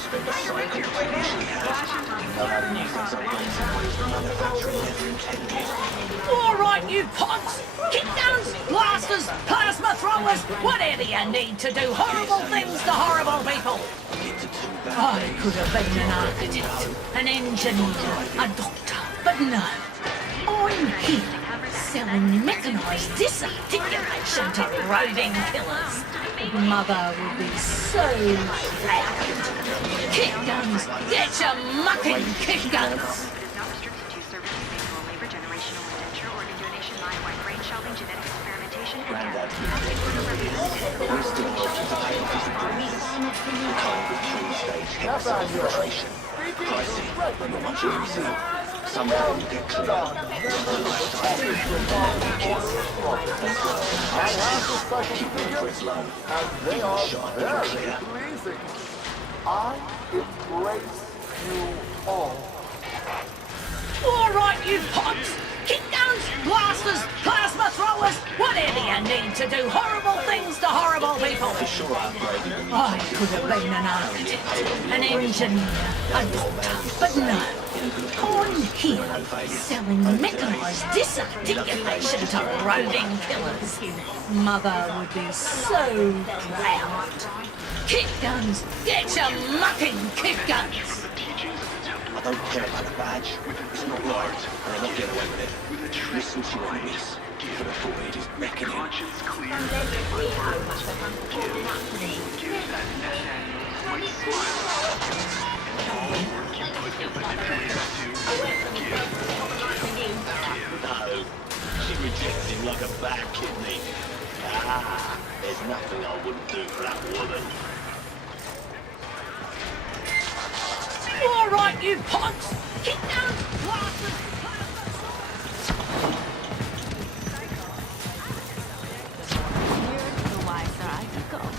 spend a cycle to usually have. You know how to use these amazing ways of manufacturing leather in 10 years. All right, you punks! Kick guns, blasters, plasma throwers, whatever you need to do horrible things to horrible people. I could have been an architect, an engineer, a doctor, but no. I'm here selling mechanised disarticulation to roving killers. Mother would be so proud. Kick guns, get your mucking kick guns. Grandad, we're still working to pay off his employees. The kind with three-stage head filtration. Pricey, but not much easy. Someday we'll get clear. Lifetime kids. Keep the grids low. Keep them sharp and clear. I embrace you all. All right, you punks! Kick guns, blasters, plasma throwers, whatever you need to do horrible things to horrible people. For sure, I could have been an architect, an engineer, a doctor, but no. I'm here selling mechanised disarticulation to roving killers. Mother would be so proud. Kick guns, get your mucking kick guns. I don't care about the badge. It's not right, and I'll not get away with it. Listen to your enemies, for the void is beckoning. Conscience clear. Give that white smile. All the work you put your manipulator to give. No, she rejects him like a bad kidney. Ah, there's nothing I wouldn't do for that woman. All right, you punks! Kick down, blasters! The wiser I become.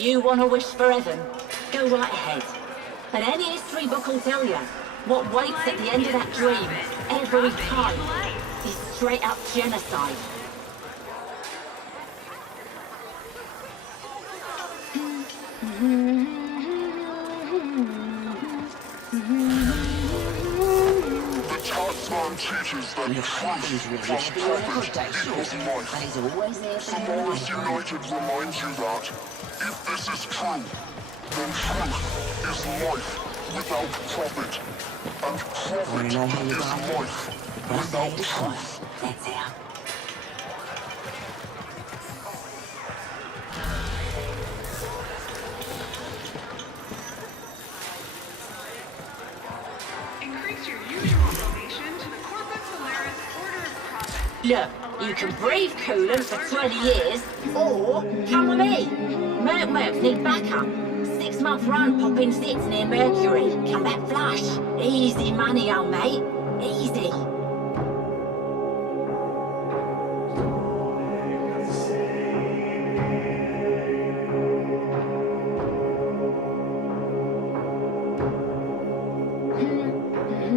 You want to wish for heaven? Go right ahead. But any history book will tell you what waits at the end of that dream every time is straight up genocide. Taskman teaches that truth plus profit equals life. Tomorrow's United reminds you that if this is true, then truth is life without profit, and profit is life without truth. That's it. Increase your usual donation to the Corpus Solaris Order of Profit. Look, you can breathe coolant for 20 years, or come with me. Mercs need backup. 6-month run popping 6 near Mercury. Come back flush. Easy money, old mate. Easy.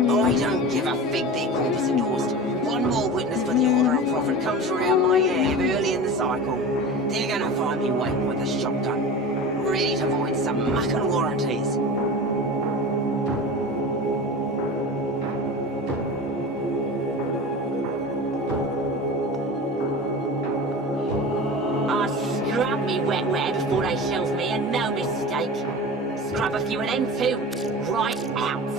I don't give a fig their corpus endorsed. One more witness for the Order of Prophet comes around my head early in the cycle. They're gonna find me waiting with a shotgun, ready to void some mucking warranties. I'll scrub me wet before they shelve me, and no mistake. Scrub a few of them too, right out.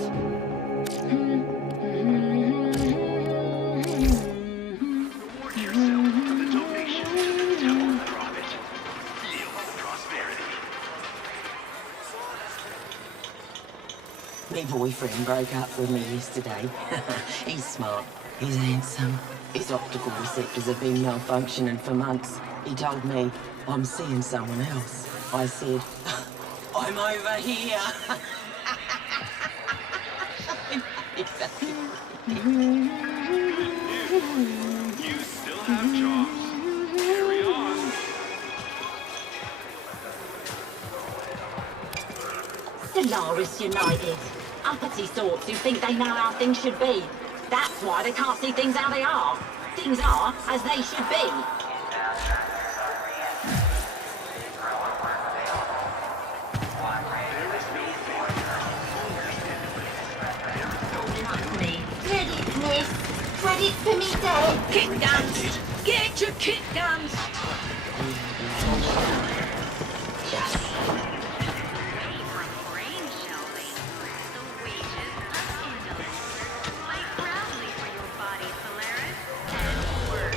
Reward yourself for the donation to the Temple of Profit. Feel prosperity. My boyfriend broke up with me yesterday. He's smart. He's handsome. His optical receptors have been malfunctioning for months. He told me, I'm seeing someone else. I said, I'm over here. You still have jobs. Carry on. Solaris United. Uppity sorts who think they know how things should be. That's why they can't see things how they are. Things are as they should be. Credit, miss. Credit for me, Dad. Kit guns! Get your kit guns! From brain shelving, the wages of indolence. Fight proudly for your body, Solaris, and work.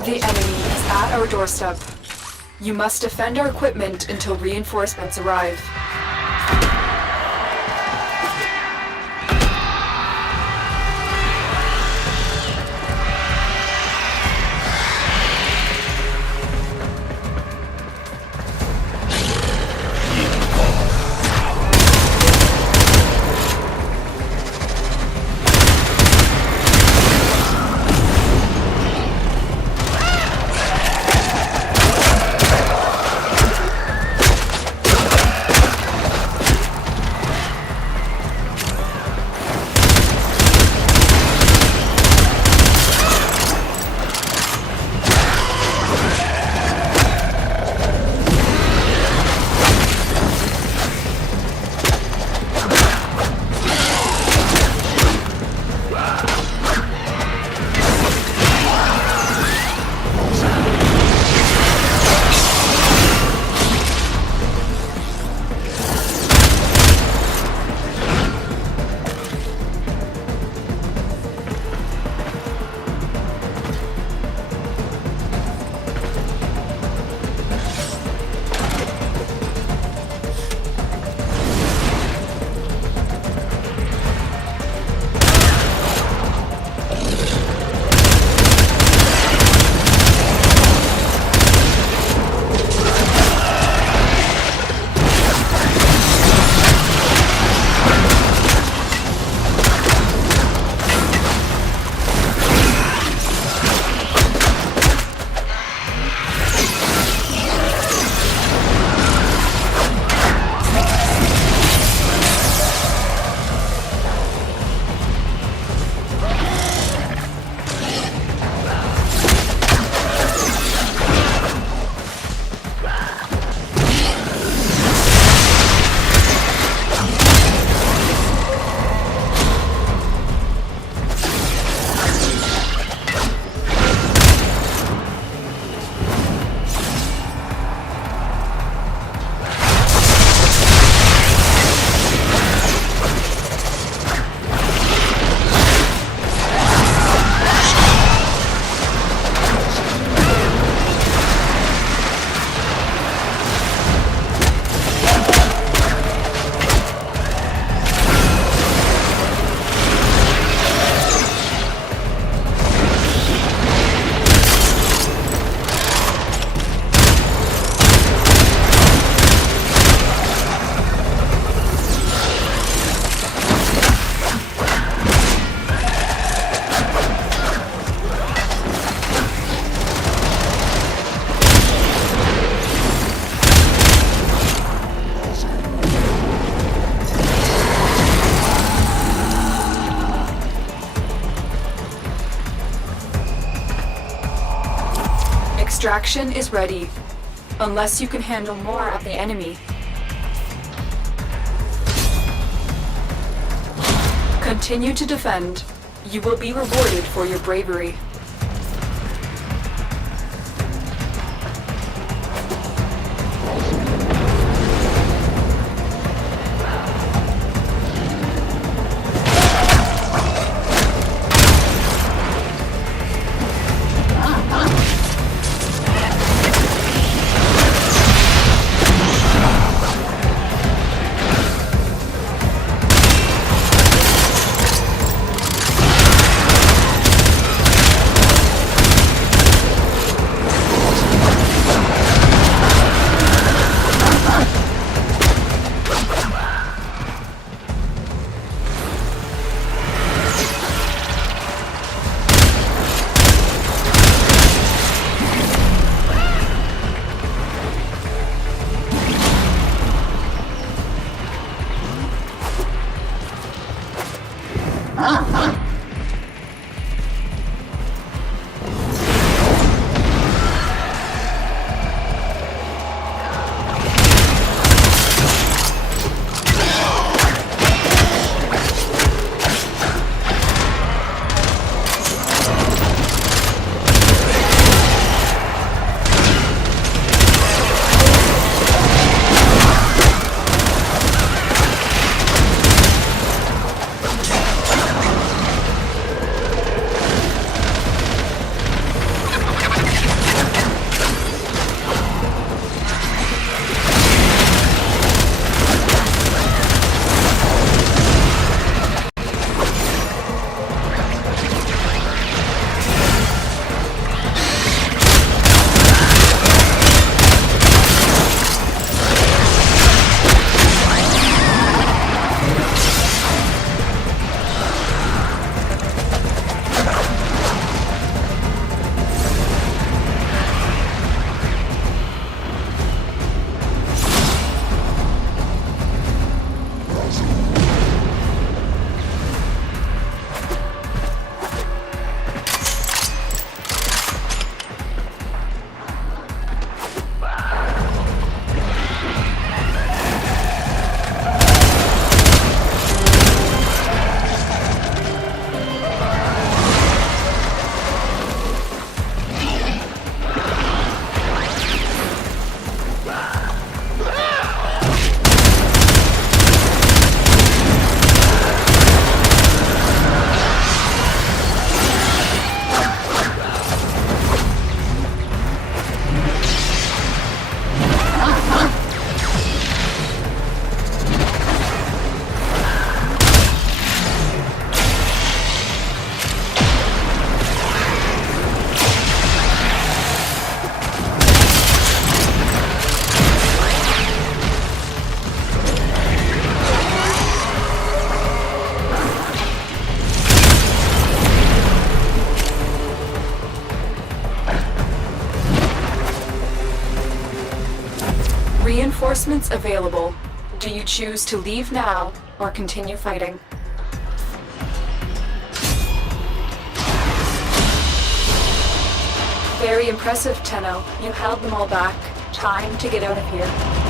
The enemy is at our doorstep. You must defend our equipment until reinforcements arrive. Extraction is ready, unless you can handle more of the enemy. Continue to defend. You will be rewarded for your bravery. Reinforcements available. Do you choose to leave now or continue fighting? Very impressive, Tenno. You held them all back. Time to get out of here.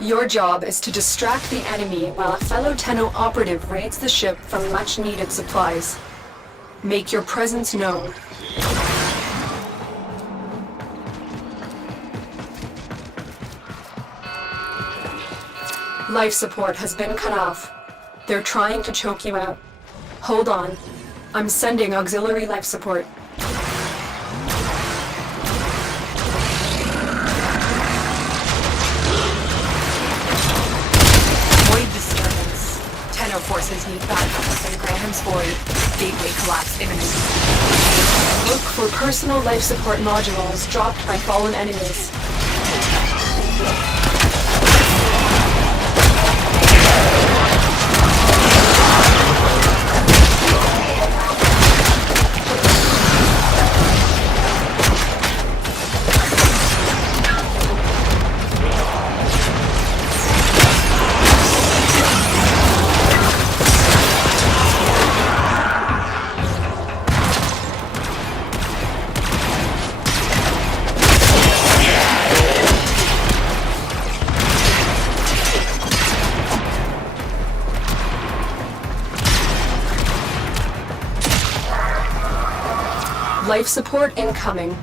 Your job is to distract the enemy while a fellow Tenno operative raids the ship for much-needed supplies. Make your presence known. Life support has been cut off. They're trying to choke you out. Hold on. I'm sending auxiliary life support. Forces need backup in Graham's Void. Gateway collapse imminent. Look for personal life support modules dropped by fallen enemies. Life support incoming.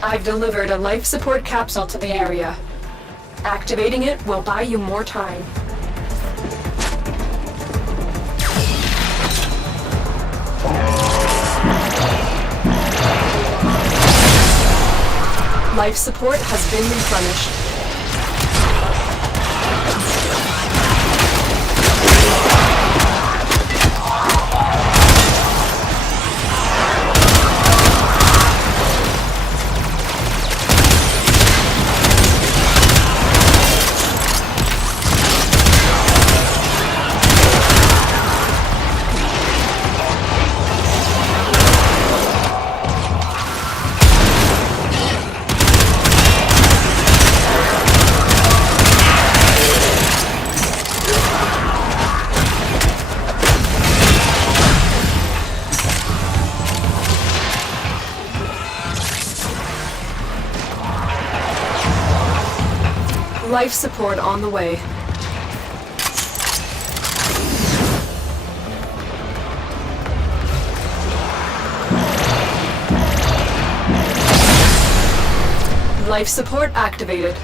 I've delivered a life support capsule to the area. Activating it will buy you more time. Life support has been replenished. Life support on the way. Life support activated.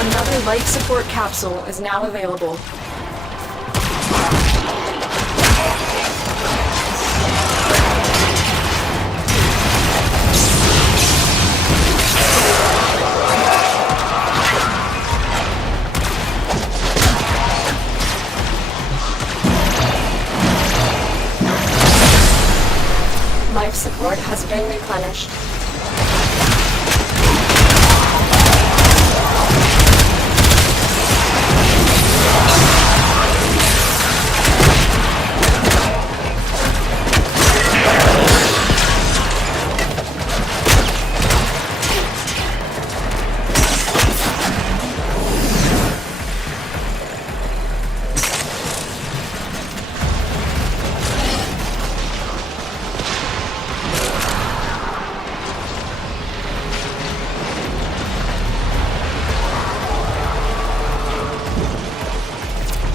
Another life support capsule is now available. Life support has been replenished.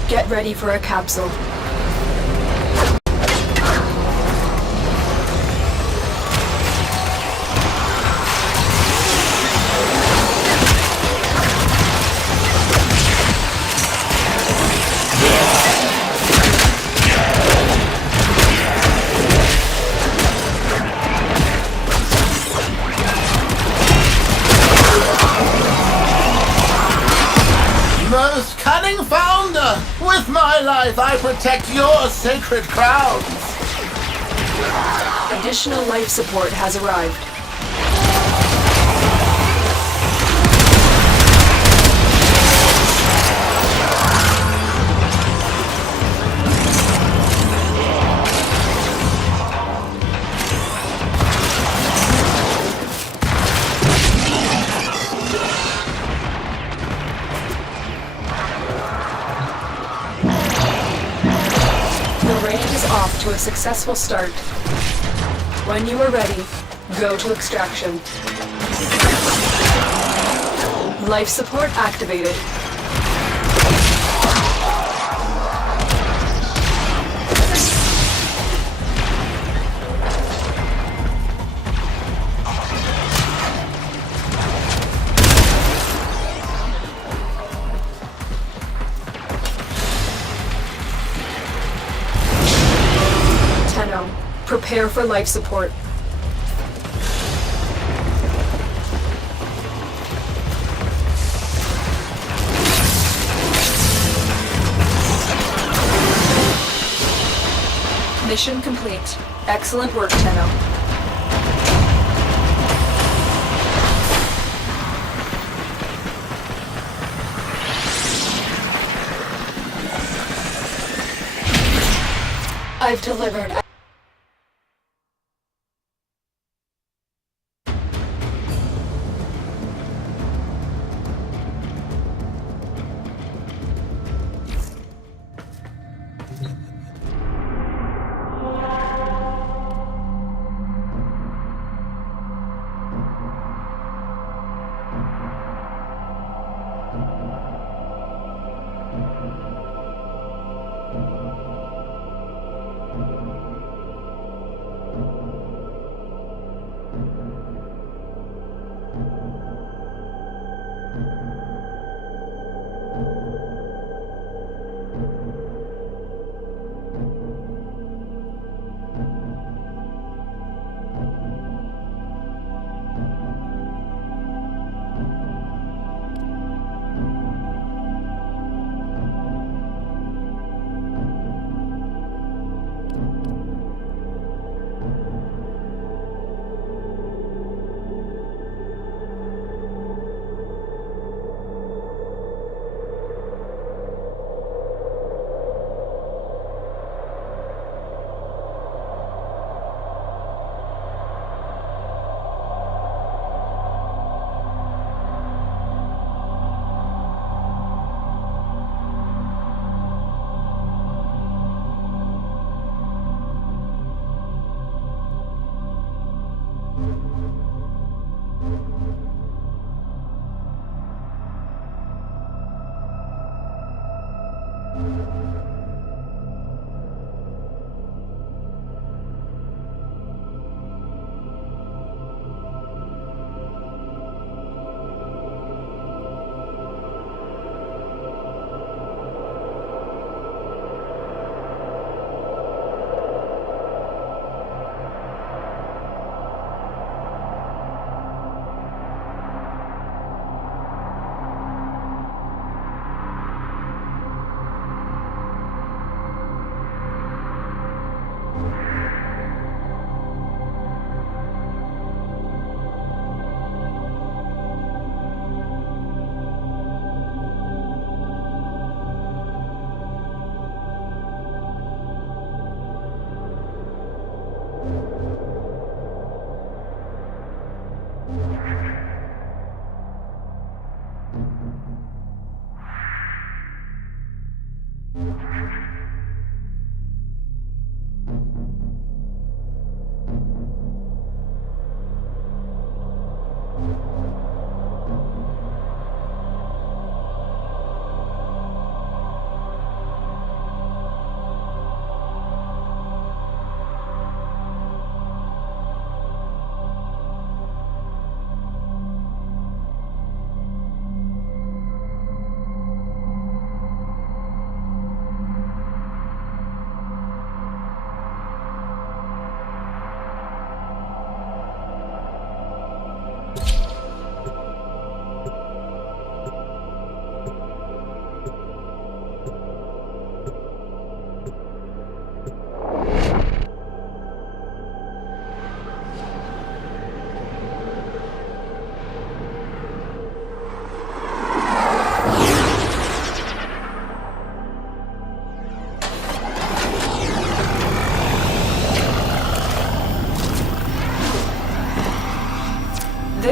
Get ready for a capsule. Most cunning founder! With my life, I protect your sacred crowns! Additional life support has arrived. Off to a successful start. When you are ready, go to extraction. Life support activated. Prepare for life support. Mission complete. Excellent work, Tenno. I've delivered.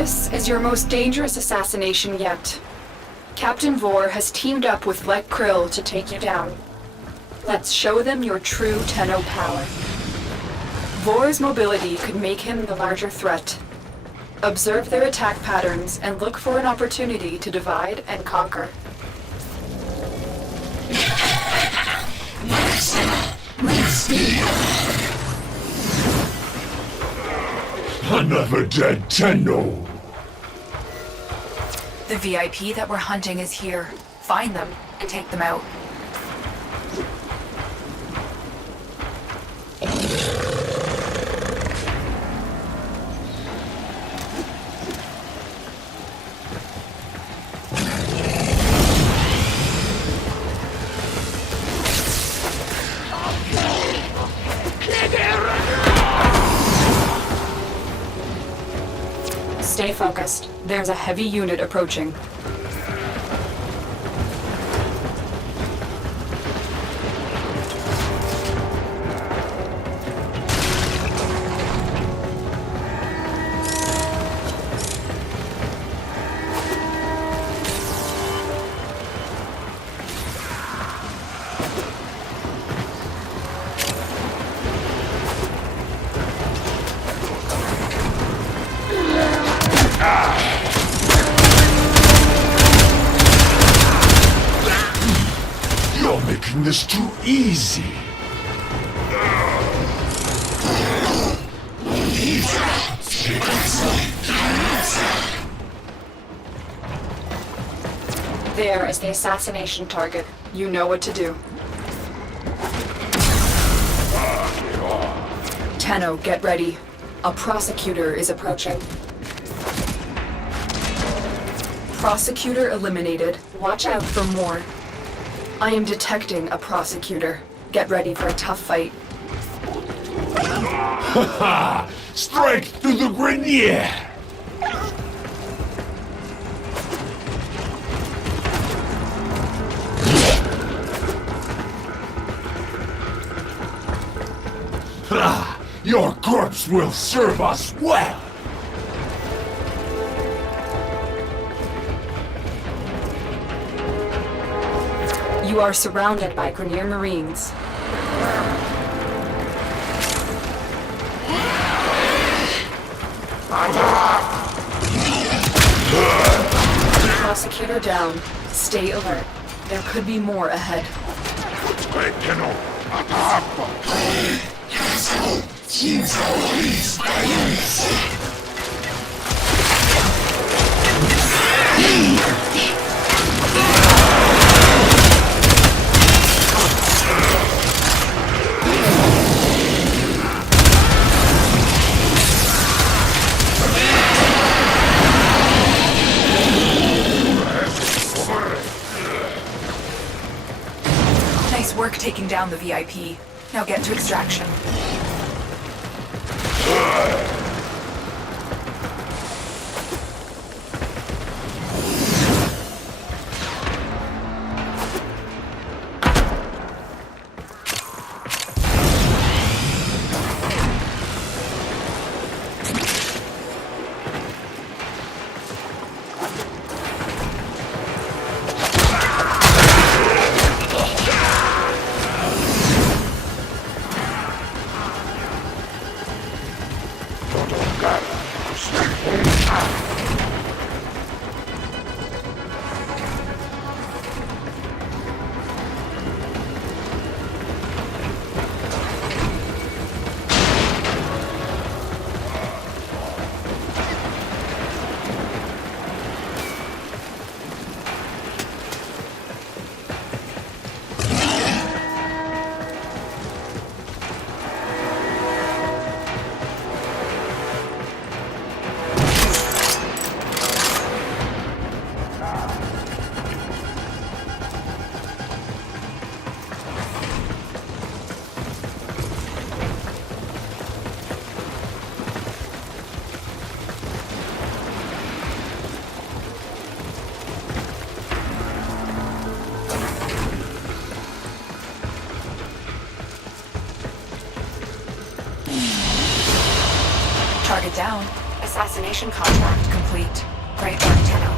This is your most dangerous assassination yet. Captain Vor has teamed up with Lek Krill to take you down. Let's show them your true Tenno power. Vor's mobility could make him the larger threat. Observe their attack patterns and look for an opportunity to divide and conquer. Another dead Tenno! The VIP that we're hunting is here. Find them and take them out. Stay focused. There's a heavy unit approaching. Making this too easy. There is the assassination target. You know what to do. Tenno, get ready. A prosecutor is approaching. Prosecutor eliminated. Watch out for more. I am detecting a prosecutor. Get ready for a tough fight. Ha ha! Strike through the grenier! Ha! Your corpse will serve us well! You are surrounded by Grenier Marines. Prosecutor down. Stay alert. There could be more ahead. Nice work taking down the VIP. Now get to extraction. assassination contract complete. Great work, Tenno.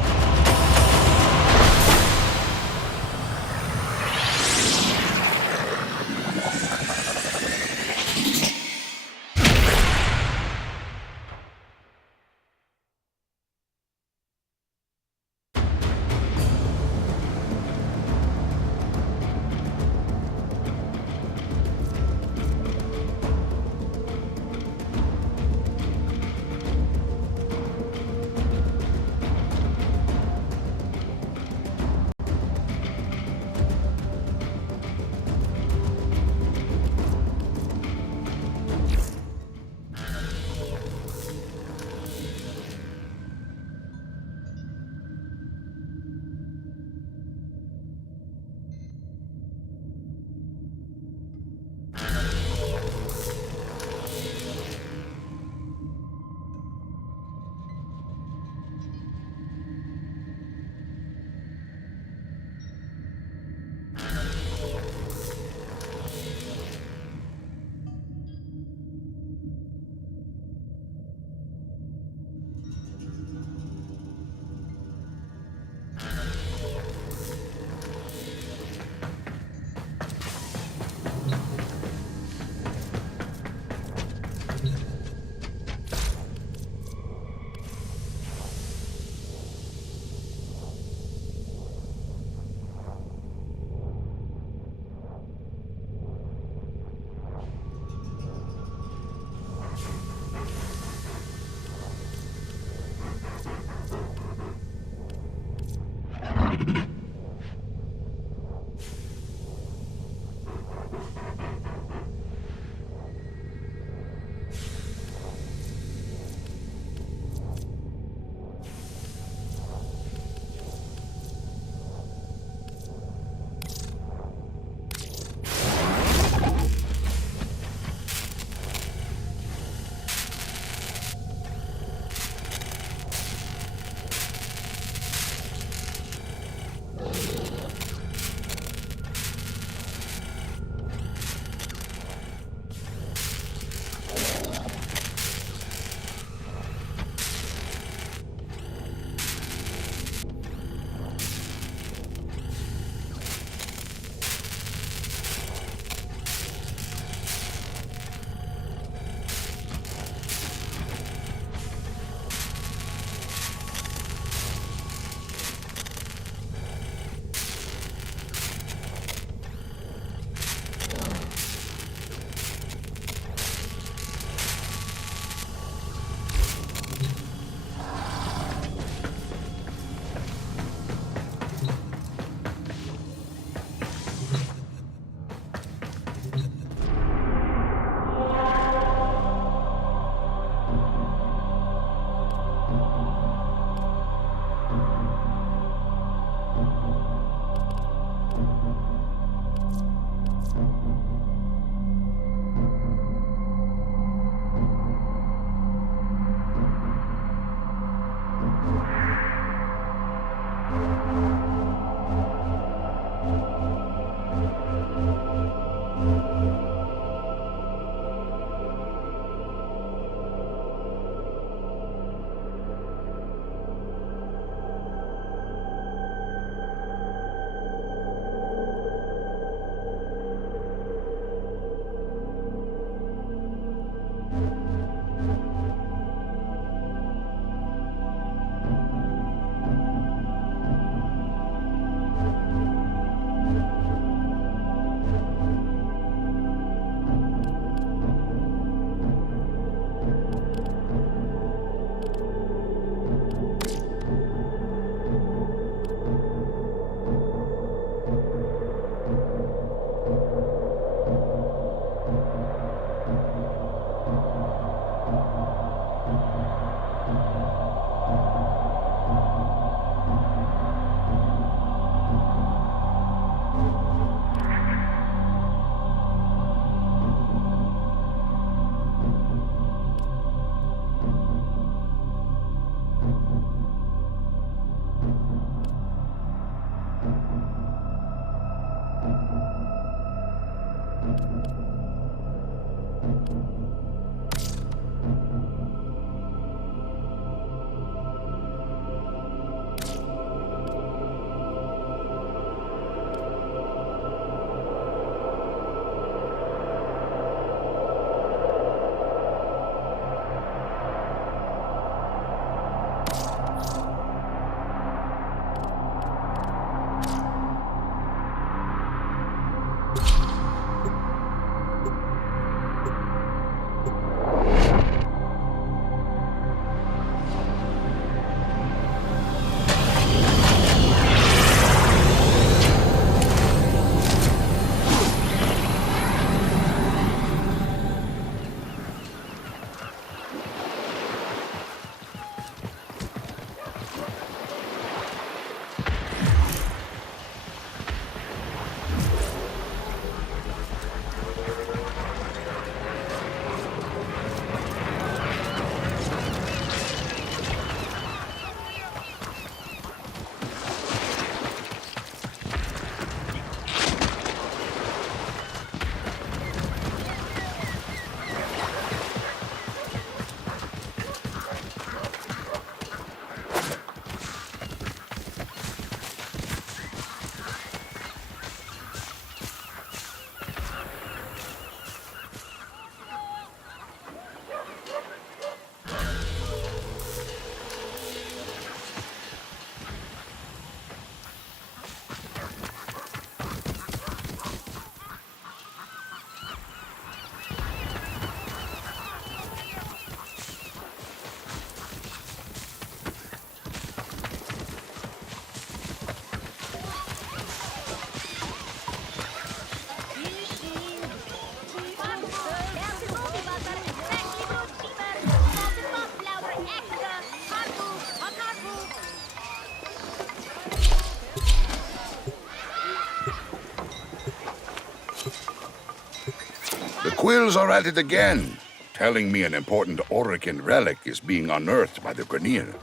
quills are at it again, telling me an important Orican relic is being unearthed by the Grineer.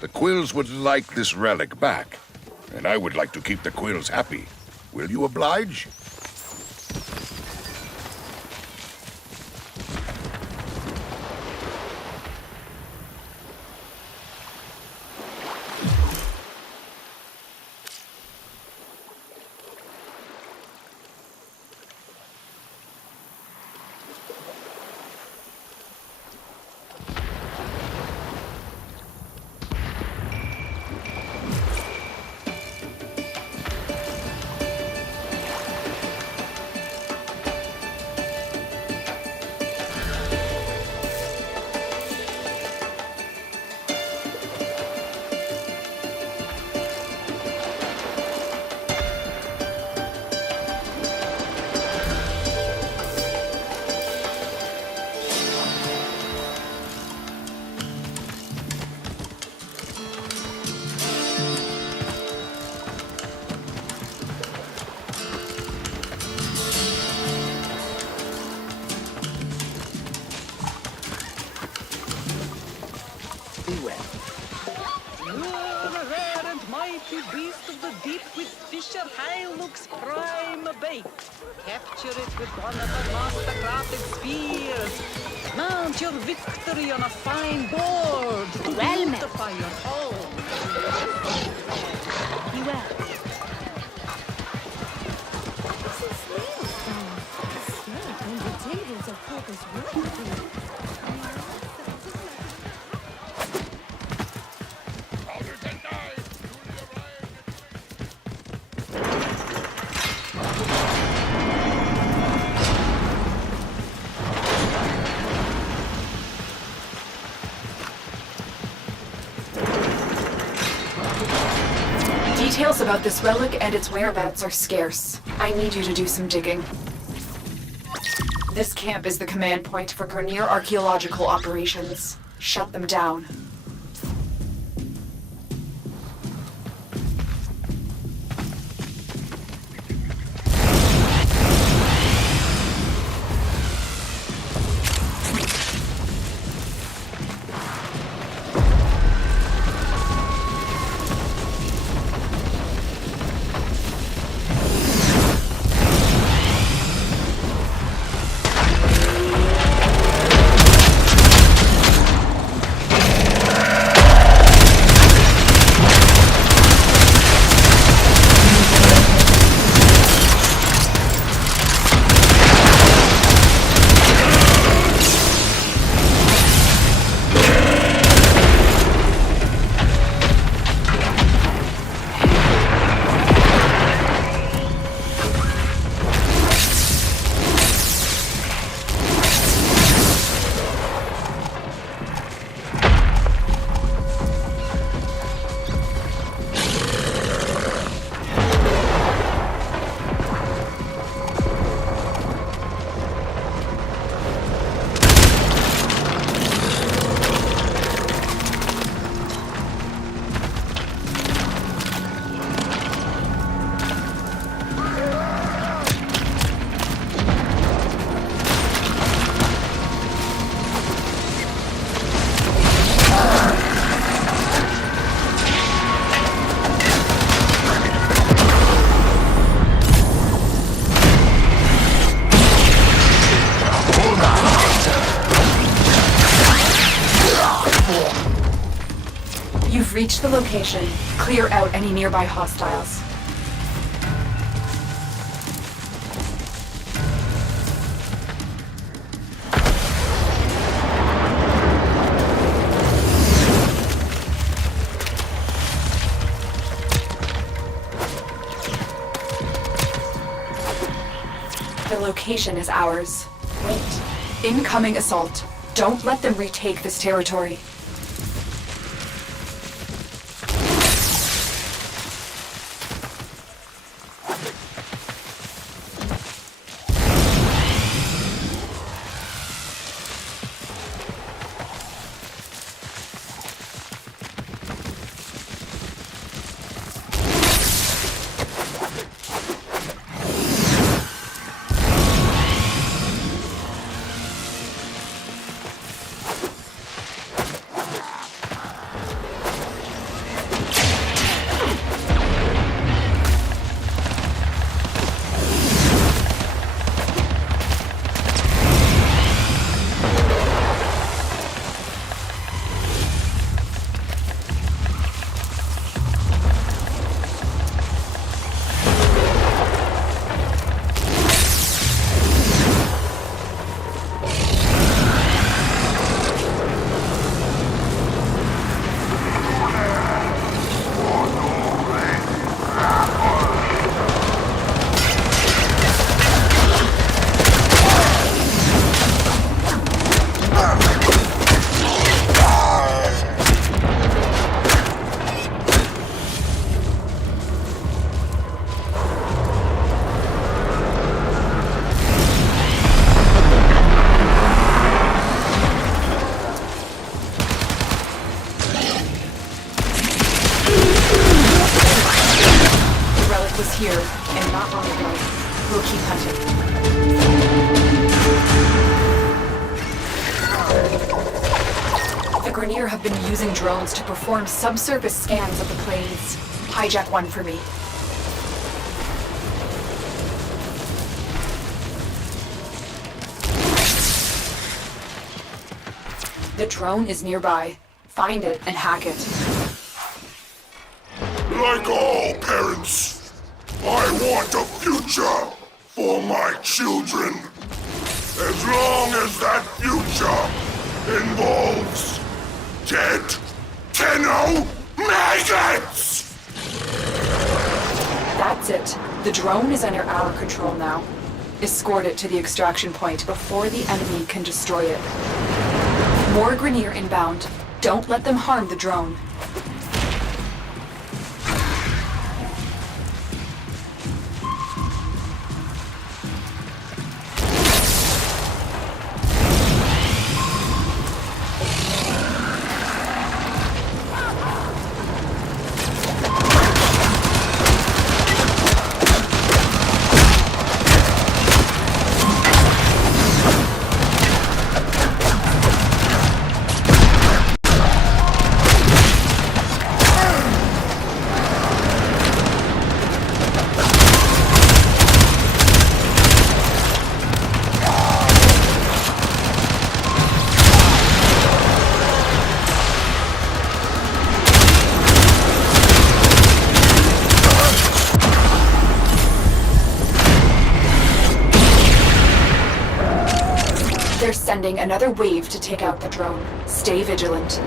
The quills would like this relic back, and I would like to keep the quills happy. Will you oblige? mighty beast of the deep with fisher high looks prime bait. Capture it with one of our master-crafted spears. Mount your victory on a fine board to beautify your home. Be well. This is real fun. The snack and the tables are purpose-worthy. Details about this relic and its whereabouts are scarce. I need you to do some digging. This camp is the command point for Grineer archaeological operations. Shut them down. You've reached the location. Clear out any nearby hostiles. The location is ours. Wait. Incoming assault. Don't let them retake this territory. was here, and not long ago. We'll keep hunting. The Grenier have been using drones to perform subsurface scans of the plains. Hijack one for me. The drone is nearby. Find it and hack it. Like all parents, I want a future for my children. As long as that future involves dead Tenno maggots! That's it. The drone is under our control now. Escort it to the extraction point before the enemy can destroy it. More Grenier inbound. Don't let them harm the drone. They're sending another wave to take out the drone. Stay vigilant.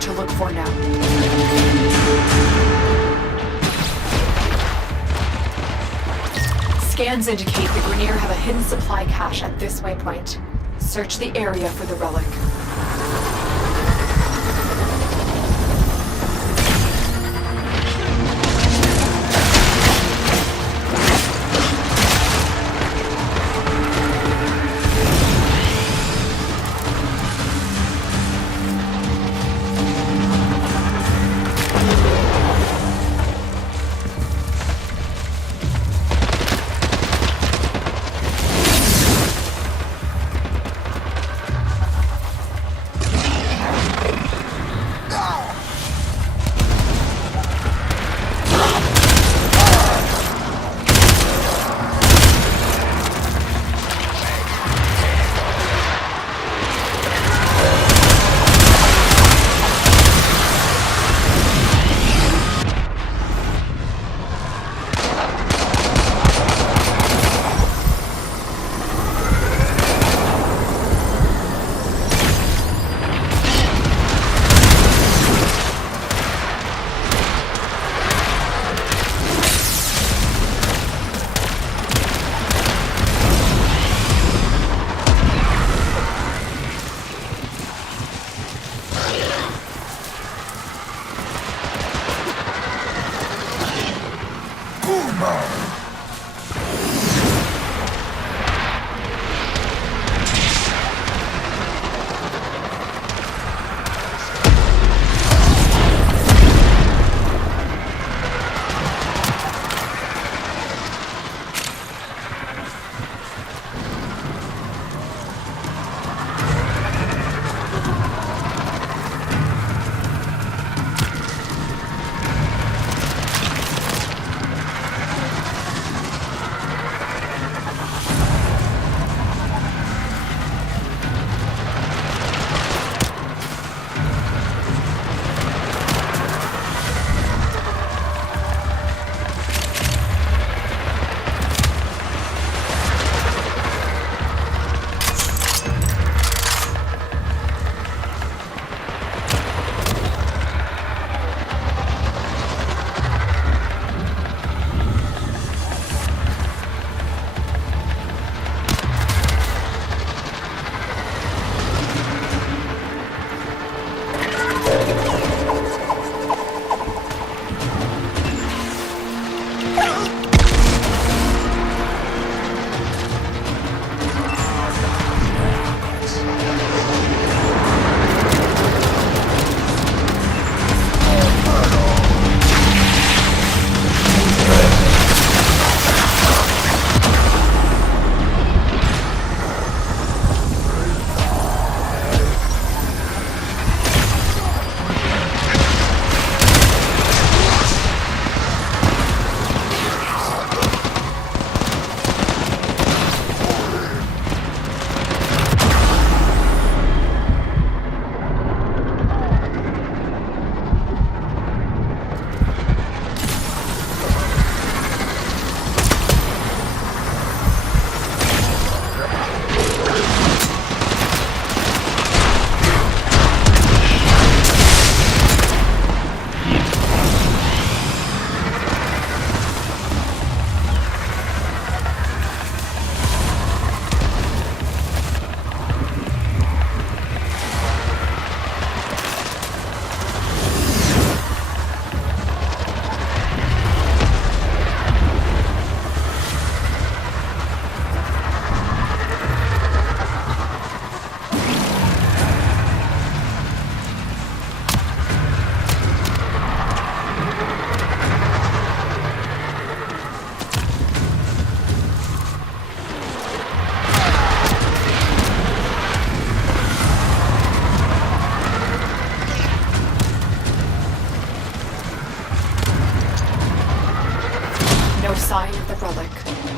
To look for now. Scans indicate the Grenier have a hidden supply cache at this waypoint. Search the area for the relic.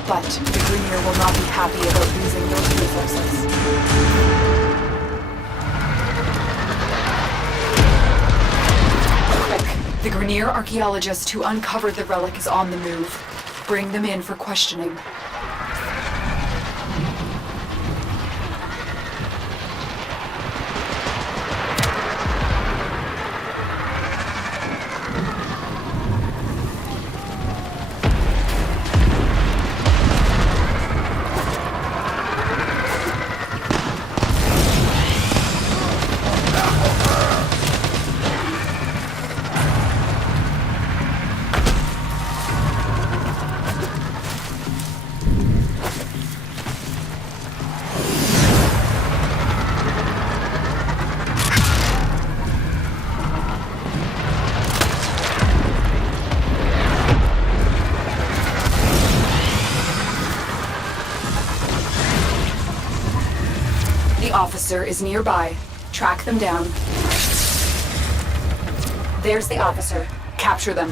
But the Grenier will not be happy about losing those resources. Quick, the Grenier archaeologist who uncovered the relic is on the move. Bring them in for questioning. The officer is nearby. Track them down. There's the officer. Capture them.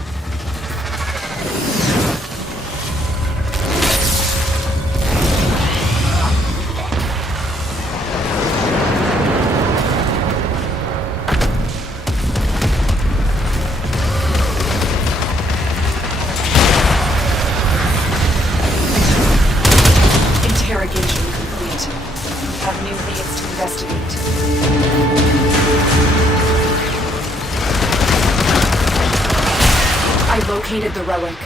Interrogation complete. Have new leads to investigate. I located the relic.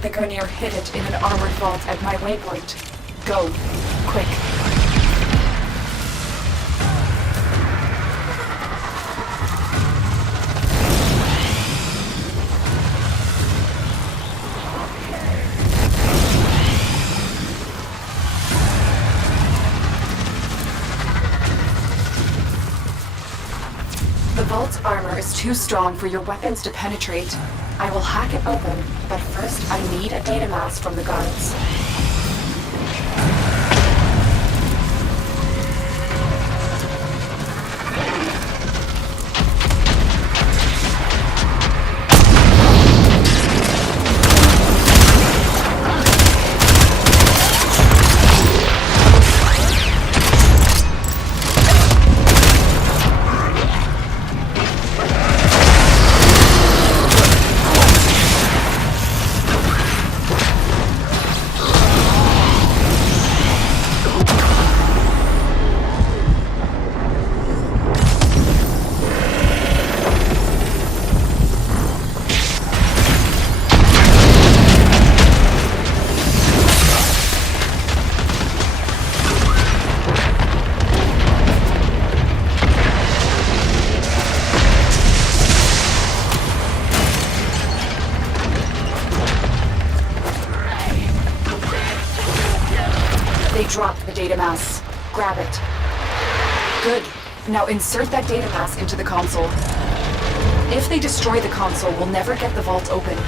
The Grenier hid it in an armored vault at my waypoint. Go. Quick. The vault's armor is too strong for your weapons to penetrate. I will hack it open, but first I need a data mass from the guards. They dropped the data mass. Grab it. Good. Now insert that data mass into the console. If they destroy the console, we'll never get the vault open.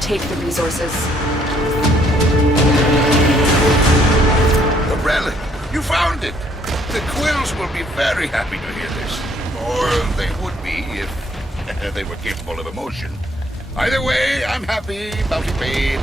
Take the resources. The relic! You found it! The Quills will be very happy to hear this. Or they would be if they were capable of emotion. Either way, I'm happy, bounty paid.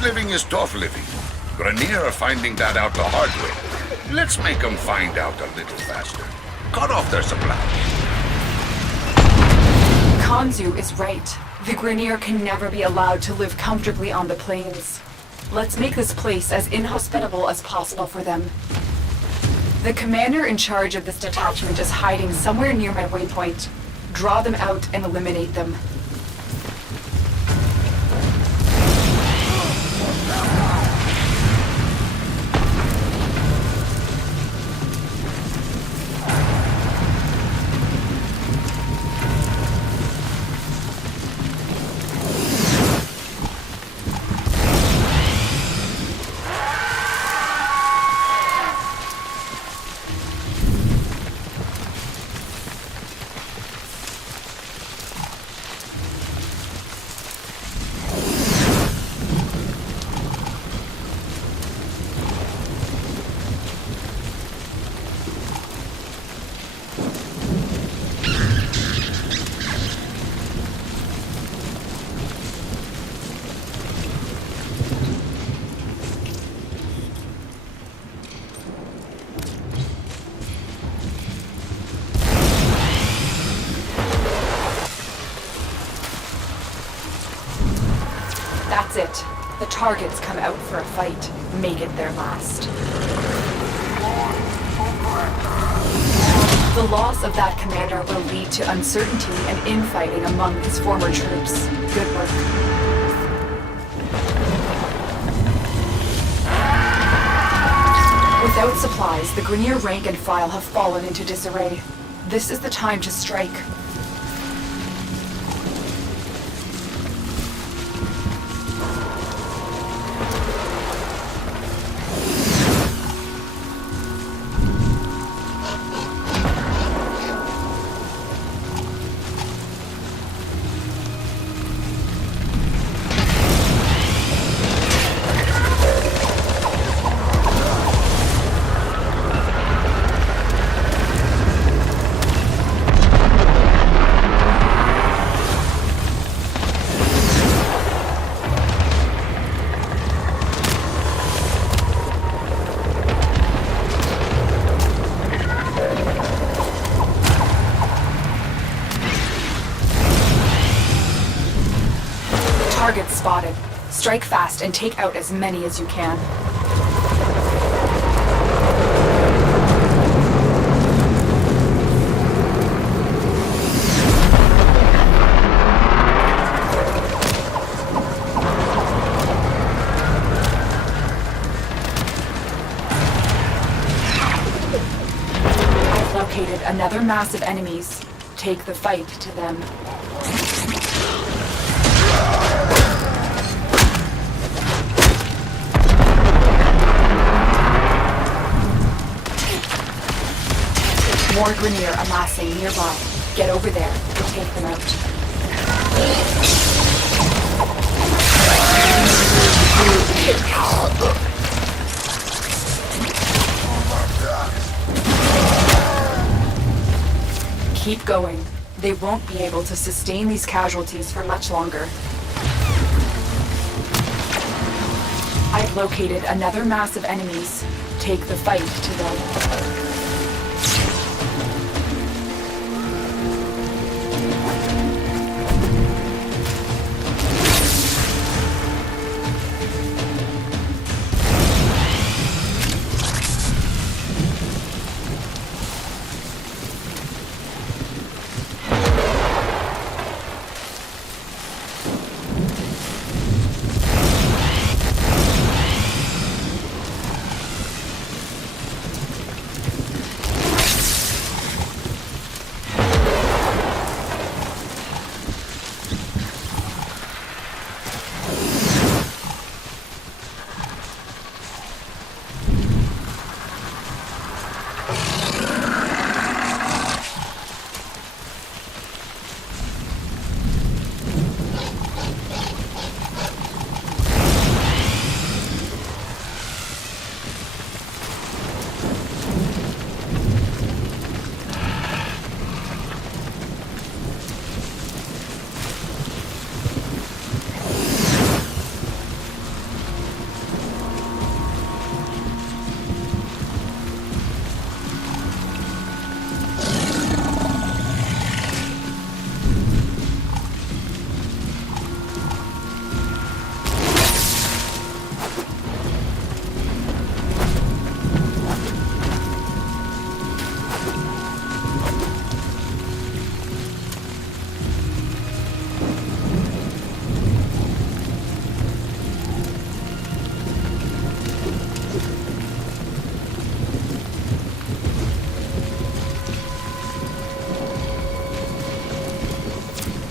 Living is tough living. Grenier are finding that out the hard way. Let's make them find out a little faster. Cut off their supply. Kanzu is right. The Grineer can never be allowed to live comfortably on the plains. Let's make this place as inhospitable as possible for them. The commander in charge of this detachment is hiding somewhere near my waypoint. Draw them out and eliminate them. That's it. The targets come out for a fight. Make it their last. The loss of that commander will lead to uncertainty and infighting among his former troops. Good work. Without supplies, the Grineer rank and file have fallen into disarray. This is the time to strike. Target spotted. Strike fast and take out as many as you can. I've located another mass of enemies. Take the fight to them. More Grineer amassing nearby. Get over there and take them out. Keep going. They won't be able to sustain these casualties for much longer. I've located another mass of enemies. Take the fight to them.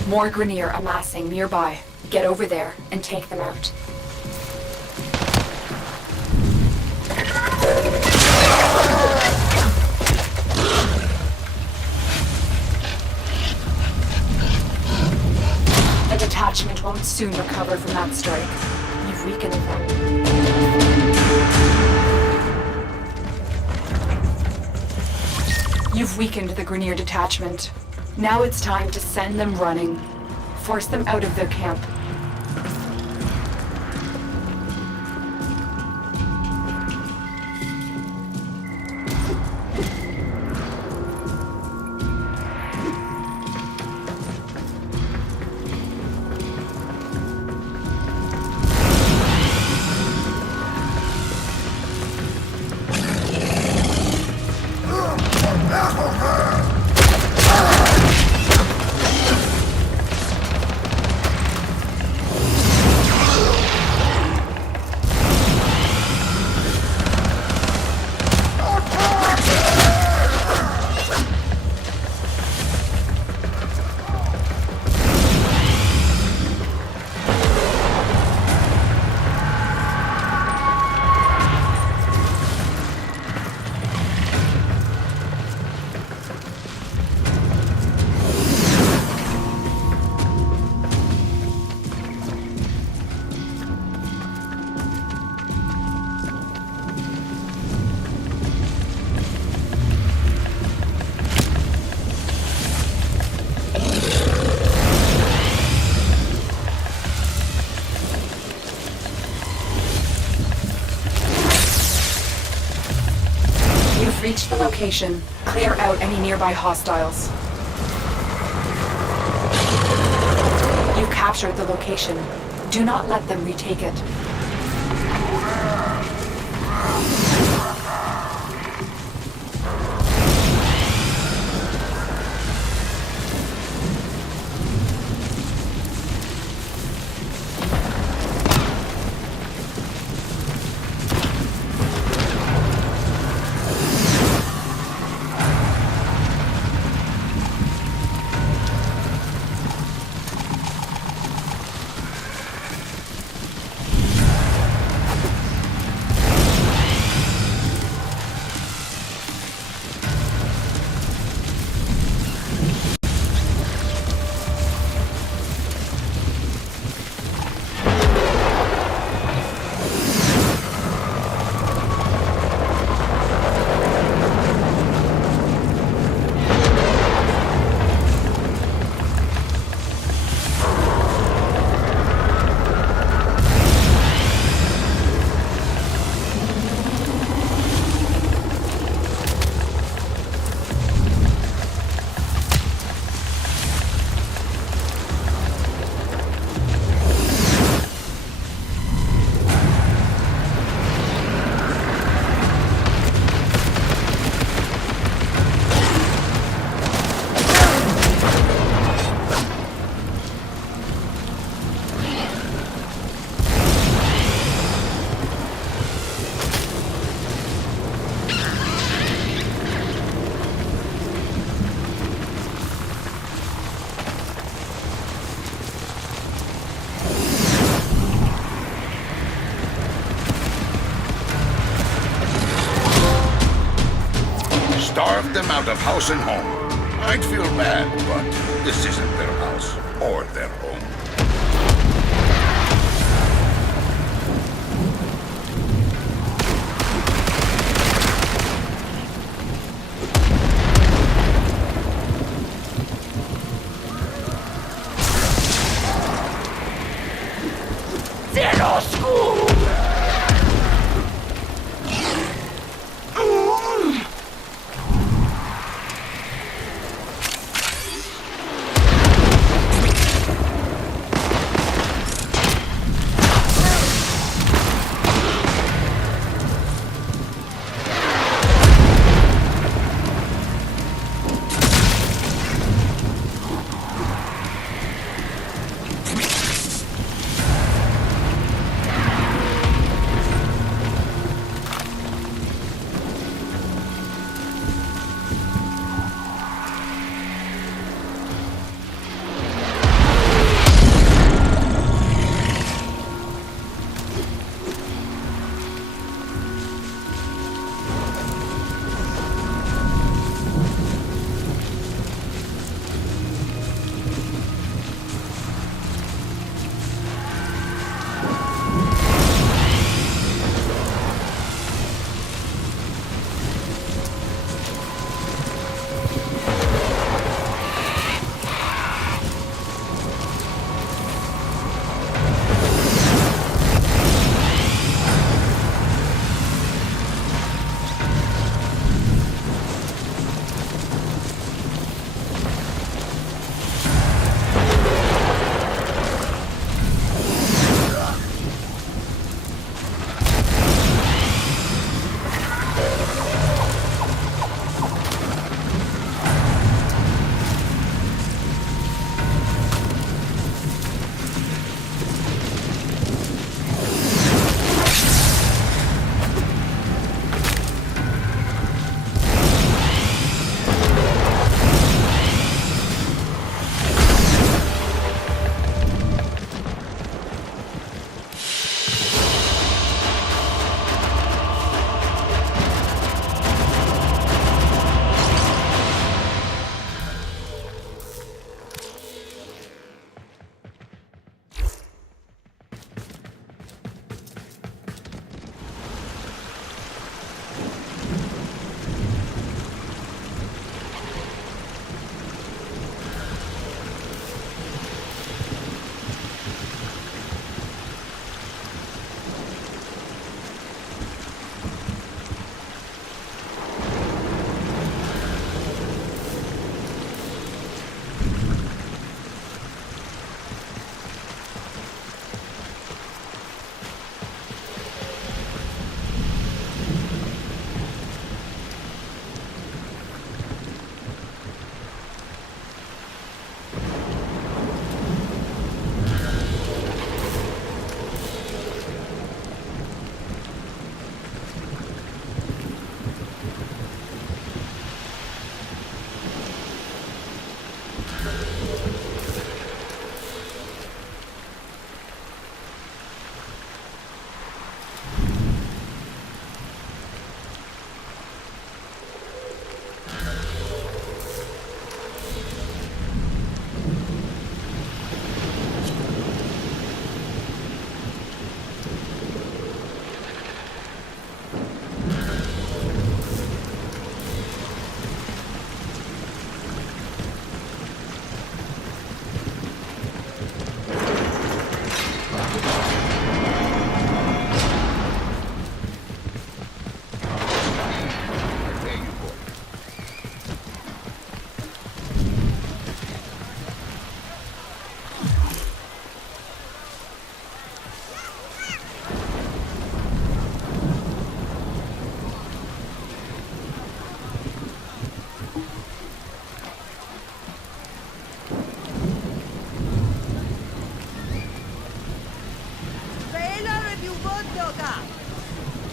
More Grenier amassing nearby. Get over there and take them out. The detachment won't soon recover from that strike. You've weakened them. You've weakened the Grenier detachment. Now it's time to send them running. Force them out of their camp. Reach the location. Clear out any nearby hostiles. You've captured the location. Do not let them retake it. Starve them out of house and home. I'd feel bad, but this isn't their house or their home.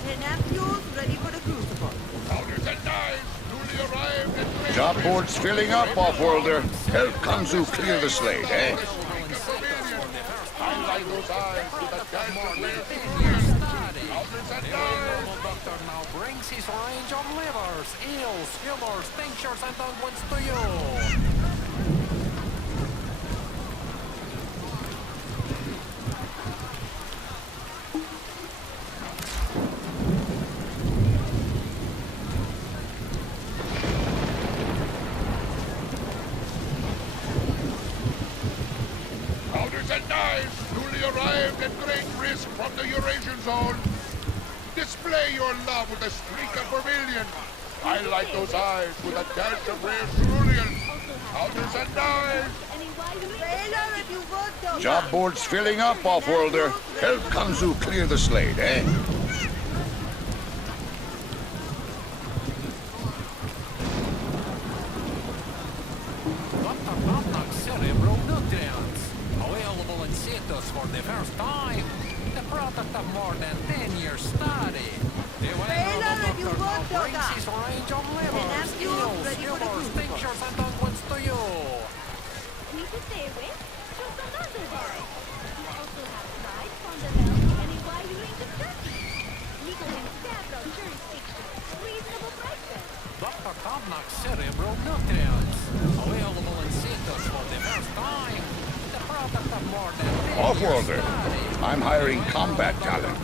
And ampules ready for the crucible. Powders and knives, newly arrived at great Job board's filling up, Offworlder. Help Kanzu clear the slate, eh? Highlight those eyes with a dash of red. Powders and knives. Doctor now brings his range of livers, eels, humors, tinctures, and unguents to you. Powders and knives, newly arrived at great risk from the Eurasian zone. Display your love with a streak of vermilion. Highlight those eyes with a dash of rare cerulean. Powders and knives. Sailor, if you want to. Job board's filling up, Offworlder. Help Kanzu clear the slate, eh? Dr. Knocknock's cerebral nutrients, available in situs for the first time. The product of more than 10 years study. The Sailor, if you want to. brings his range of livers, eels, humors, tinctures, and unguents to you. Need to stay away? Show some muscle bar. We also have fried, milk, and a wide range of turkeys. Legal in several jurisdictions. Reasonable prices. Dr. Knocknock's cerebral nutrients, available in situs for the first time. The product of more than 10 Offworlder, years study. I'm hiring combat talent.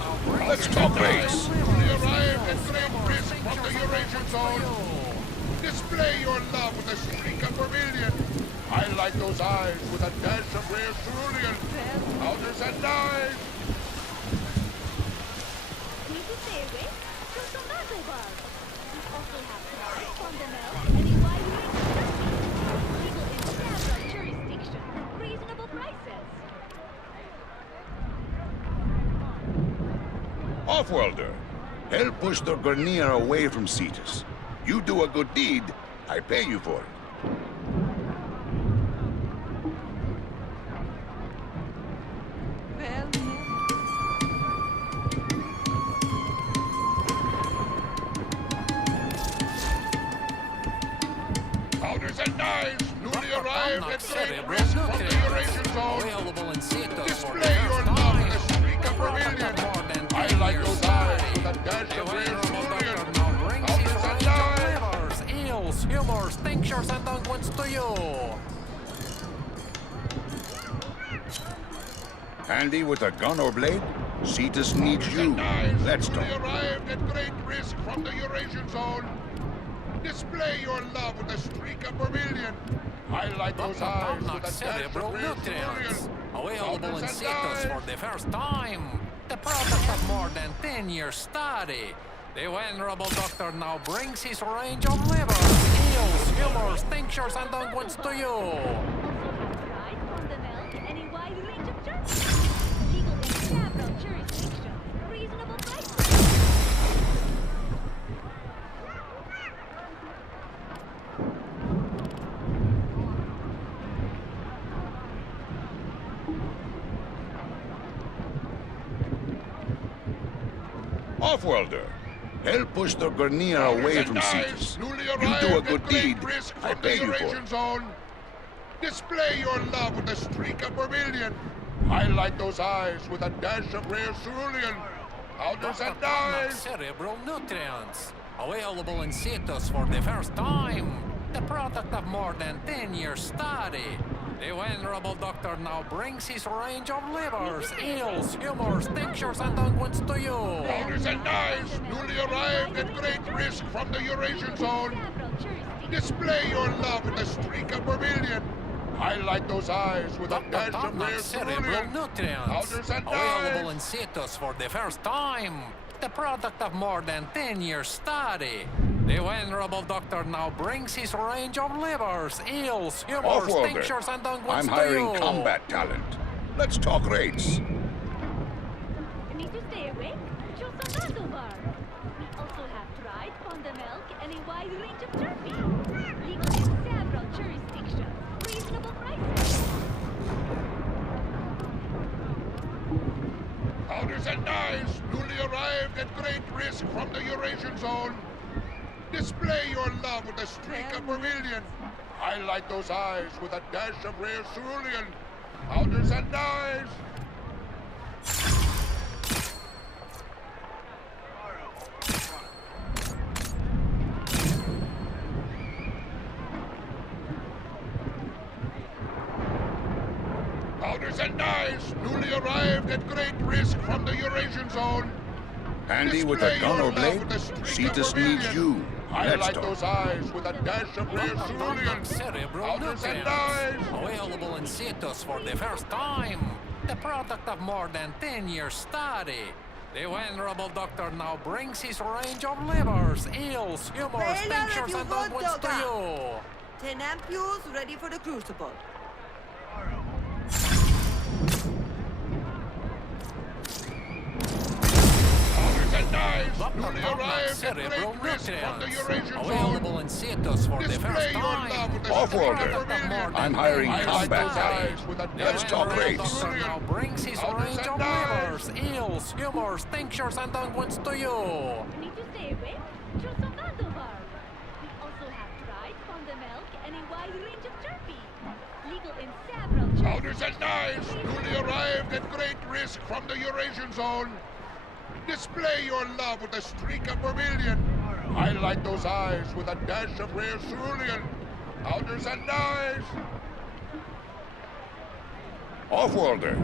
Let's talk rates. Newly arrived at great risk from the Eurasian zone. Display your love with a streak of vermilion. Highlight those eyes with a dash of rare cerulean. Powders and knives. Need to stay away? Show some muscle bar. We also have fried, milk, and a wide range of turkeys. Legal in several jurisdictions. Reasonable prices. Offworlder, help push the Grenier away from Cetus. You do a good deed, I pay you for it. Powders and knives. Newly arrived at great risk from the Eurasian zone. Available in situs for the Display your first love time. with a streak of The product vermilion. of more than 10 Highlight years those eyes study. with a dash of rare The cerulean. doctor now brings his Powders and range of knives. livers, eels, humors, tinctures, and unguents to you. Handy with a gun or blade? Cetus needs you. Let's We talk. arrived at great risk from the Eurasian zone. Display your love with a streak of vermilion. Highlight those Dr. eyes with Knocknock's a dash cerebral of rare nutrients, cerulean. available in Powders and situs for knives. the first time. The product of more than 10 years study. The venerable doctor now brings his range of livers, eels, humors, tinctures, and unguents to you. Fried, milk, and a wide range of turkeys. Legal in several jurisdictions. Reasonable prices. Offworlder, help push the Grenier away from Cetus. Newly You arrived do a at good great deed, risk I from the pay you for Eurasian it. zone. Display your love with a streak of vermilion. Highlight those eyes with a dash of rare cerulean. Powders Dr. and Knocknock's knives. cerebral nutrients, available in situs for the first time. The product of more than 10 years study. The venerable doctor now brings his range of livers, eels, humors, tinctures, and unguents to you. Powders and knives. Newly arrived at great risk from the Eurasian zone. Several jurisdictions. Display your love with a streak of vermilion. Highlight those eyes with a Dr. dash of rare Knocknock's cerebral cerulean. nutrients, Powders and available in knives. situs for the first time. The product of more than 10 years study. The venerable doctor now brings his range of livers, eels, humors, Offworlder, tinctures, and unguents I'm to hiring you. combat talent. Let's talk rates. Need to stay away? Show some muscle bar. We also have fried, milk, and a wide range of turkeys. Legal in several jurisdictions. Reasonable prices. Powders and knives. Newly arrived arrived at great risk from the Eurasian zone. Display your love with a streak of vermilion. Highlight those eyes with a dash of rare cerulean. Powders and dyes. Powders and dyes, newly arrived at great risk from the Eurasian zone. Handy with a gun or blade? Cetus needs you. Let's Highlight talk. those eyes with a dash of rare cerulean. Cerebral Powders and nutrients. dyes. Available in Cetus for the first time. The product of more than 10 years study. The venerable doctor now brings his range of livers, eels, humors, tinctures, and unguents to you. 10 ampules ready for the crucible. Powders and dyes, Dr. newly Thomas arrived at Cerebral great risk from the nutrients. Eurasian Available zone. in Cetus for the Display first your love time. with a Offworlder. streak of vermilion. I'm hiring Highlight combat those talent. eyes with a Let's dash talk of rare rates. Doctor cerulean. now brings his Powders range and of dyes. livers, eels, humors, tinctures, and unguents to you. Need to stay awake? Choose some Vandelbar. We also have dried the milk and a wide range of turkey. Legal in several Powders and dyes, newly arrived at great risk from the Eurasian zone. Display your love with a streak of vermilion. Highlight those eyes with a dash of rare cerulean. Powders and dyes. Offworlder.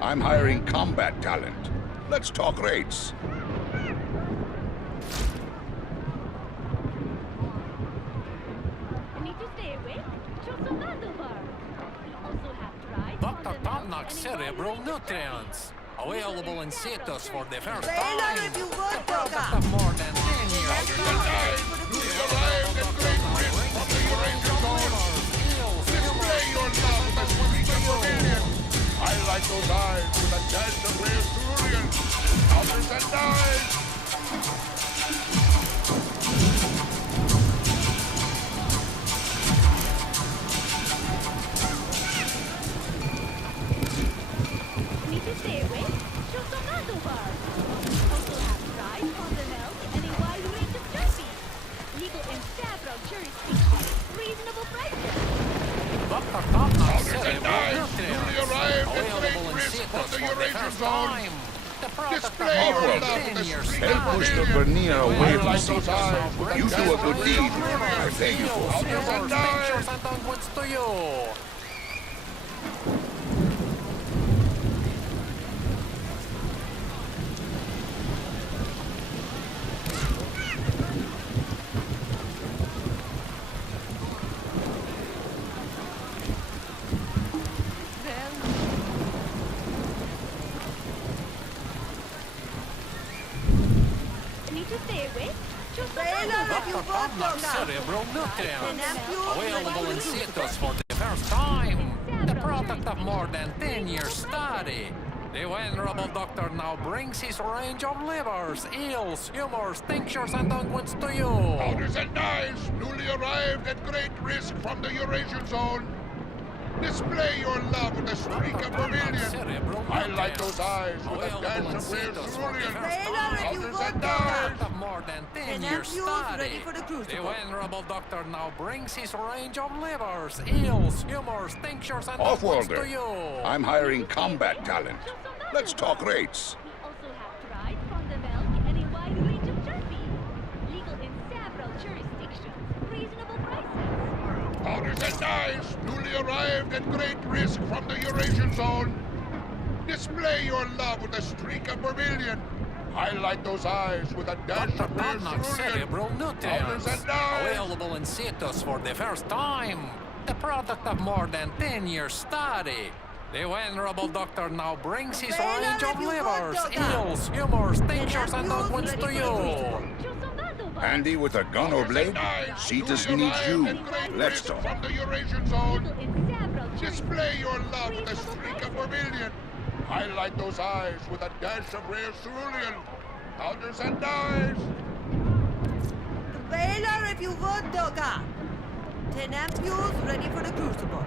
I'm hiring combat talent. Let's talk rates. Need to stay awake? Choose some Vandelbar. We also have dried Dr. the milk Tomnock and a Cerebral wide range of turkey. Nutrients. Available in Cetus for the first Baylor, time. if you The would, product Doctor. of more than 10 years. Powders and dyes, newly arrived at great risk from the Eurasian zone. Display your love with a streak of vermilion. Highlight those eyes with a dash of rare cerulean. Powders and dyes. Need to stay awake? Choose some Vandelbar. We also have dried the milk and a wide range of turkey. Legal in several jurisdictions. Reasonable prices. Dr. Tomnock Powders and Cerebral dyes, Nutrients. newly arrived at Available great in risk Cetus from the for the Eurasian first zone. time. The product of Display more your than love 10 with a years. streak Help of push the vermilion. Vernier away from Highlight those Cetus. eyes with a You do dash a of good rare deed. cerulean. I pay you for it. Powders and dyes. Tinctures and unguents to you. Need to stay awake? Choose some Baylor, if you Dr. would, Tomnock Doctor. Cerebral 10 Nutrients. ampules ready Available for in the crucible. Cetus for the first time. The product of more than 10 years study. The venerable doctor now brings his range of livers, eels, humors, tinctures, and unguents to you. Powders and dyes, newly arrived at great risk from the Eurasian zone. Display your love with a streak of vermilion. Cerebral Highlight nutrients. those eyes with a Available dash in of rare Cetus for the cerulean. first Baylor, time. if you Powders would, and Doctor. dyes. Of more than 10 10 years ampules study. ready for the The crucible. venerable doctor now brings his range of livers, eels, humors, tinctures, and unguents to Offworlder. you. I'm hiring combat talent. Let's talk rates. We also have dried the milk and a wide range of turkey. Legal in several jurisdictions. Reasonable prices. Powders and dyes, newly arrived at great risk from the Eurasian zone. Display your love with a streak of vermilion. Highlight those eyes with a dash Dr. of rare Tomnock Cerebral cerulean. Nutrients. Powders and dyes. Available in Cetus for the first time. The product of more than 10 years study. The venerable doctor now brings his Baylor, range if of you would, livers, Doctor. eels, humors, tinctures, and ampules unguents ready to for the you. crucible. Choose some Vandelbar. Handy with a gun or blade? Cetus needs you. Let's talk. From the Eurasian zone. Legal in several Display your love with a Reasonable streak of prices. vermilion. Highlight those eyes with a dash of rare cerulean. Powders and dyes. Baylor, if you would, Doctor. 10 ampules ready for the crucible.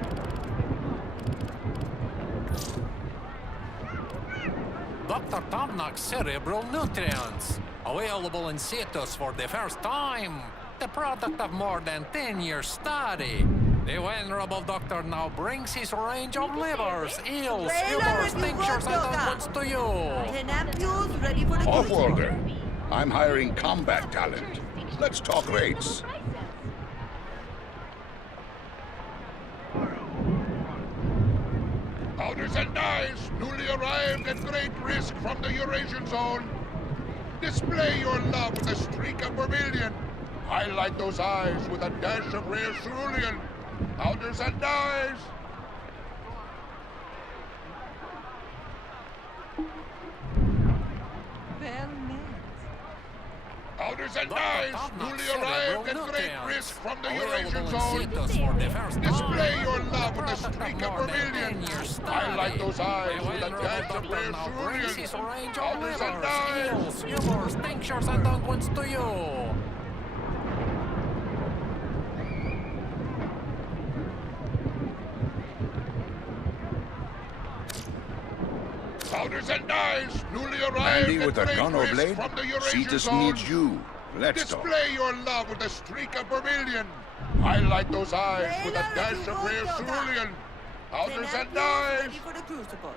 Dr. Tomnock's cerebral nutrients. Available in situs for the first time. The product of more than 10 years study. The venerable doctor now brings his range of livers, eels, humors, tinctures, and unguents to you. Tenampules ready for the Offworlder, I'm hiring combat talent. Let's talk rates. Powders and dyes, newly arrived at great risk from the Eurasian zone. Display your love with a streak of vermilion. Highlight those eyes with a dash of rare cerulean. Powders and dyes. Well met. Powders and dyes, newly arrived at great risk from the Eurasian zone. Display your love with a streak of vermilion. Highlight those eyes with a dash of rare cerulean. Powders and dyes. Humors, tinctures, and unguents to you. Powders and dyes, newly arrived Andy with a gun or blade? Cetus needs you. Let's display your love with a streak of vermilion. Highlight those eyes with a dash of rare cerulean. Powders and dyes. Ready for the crucible.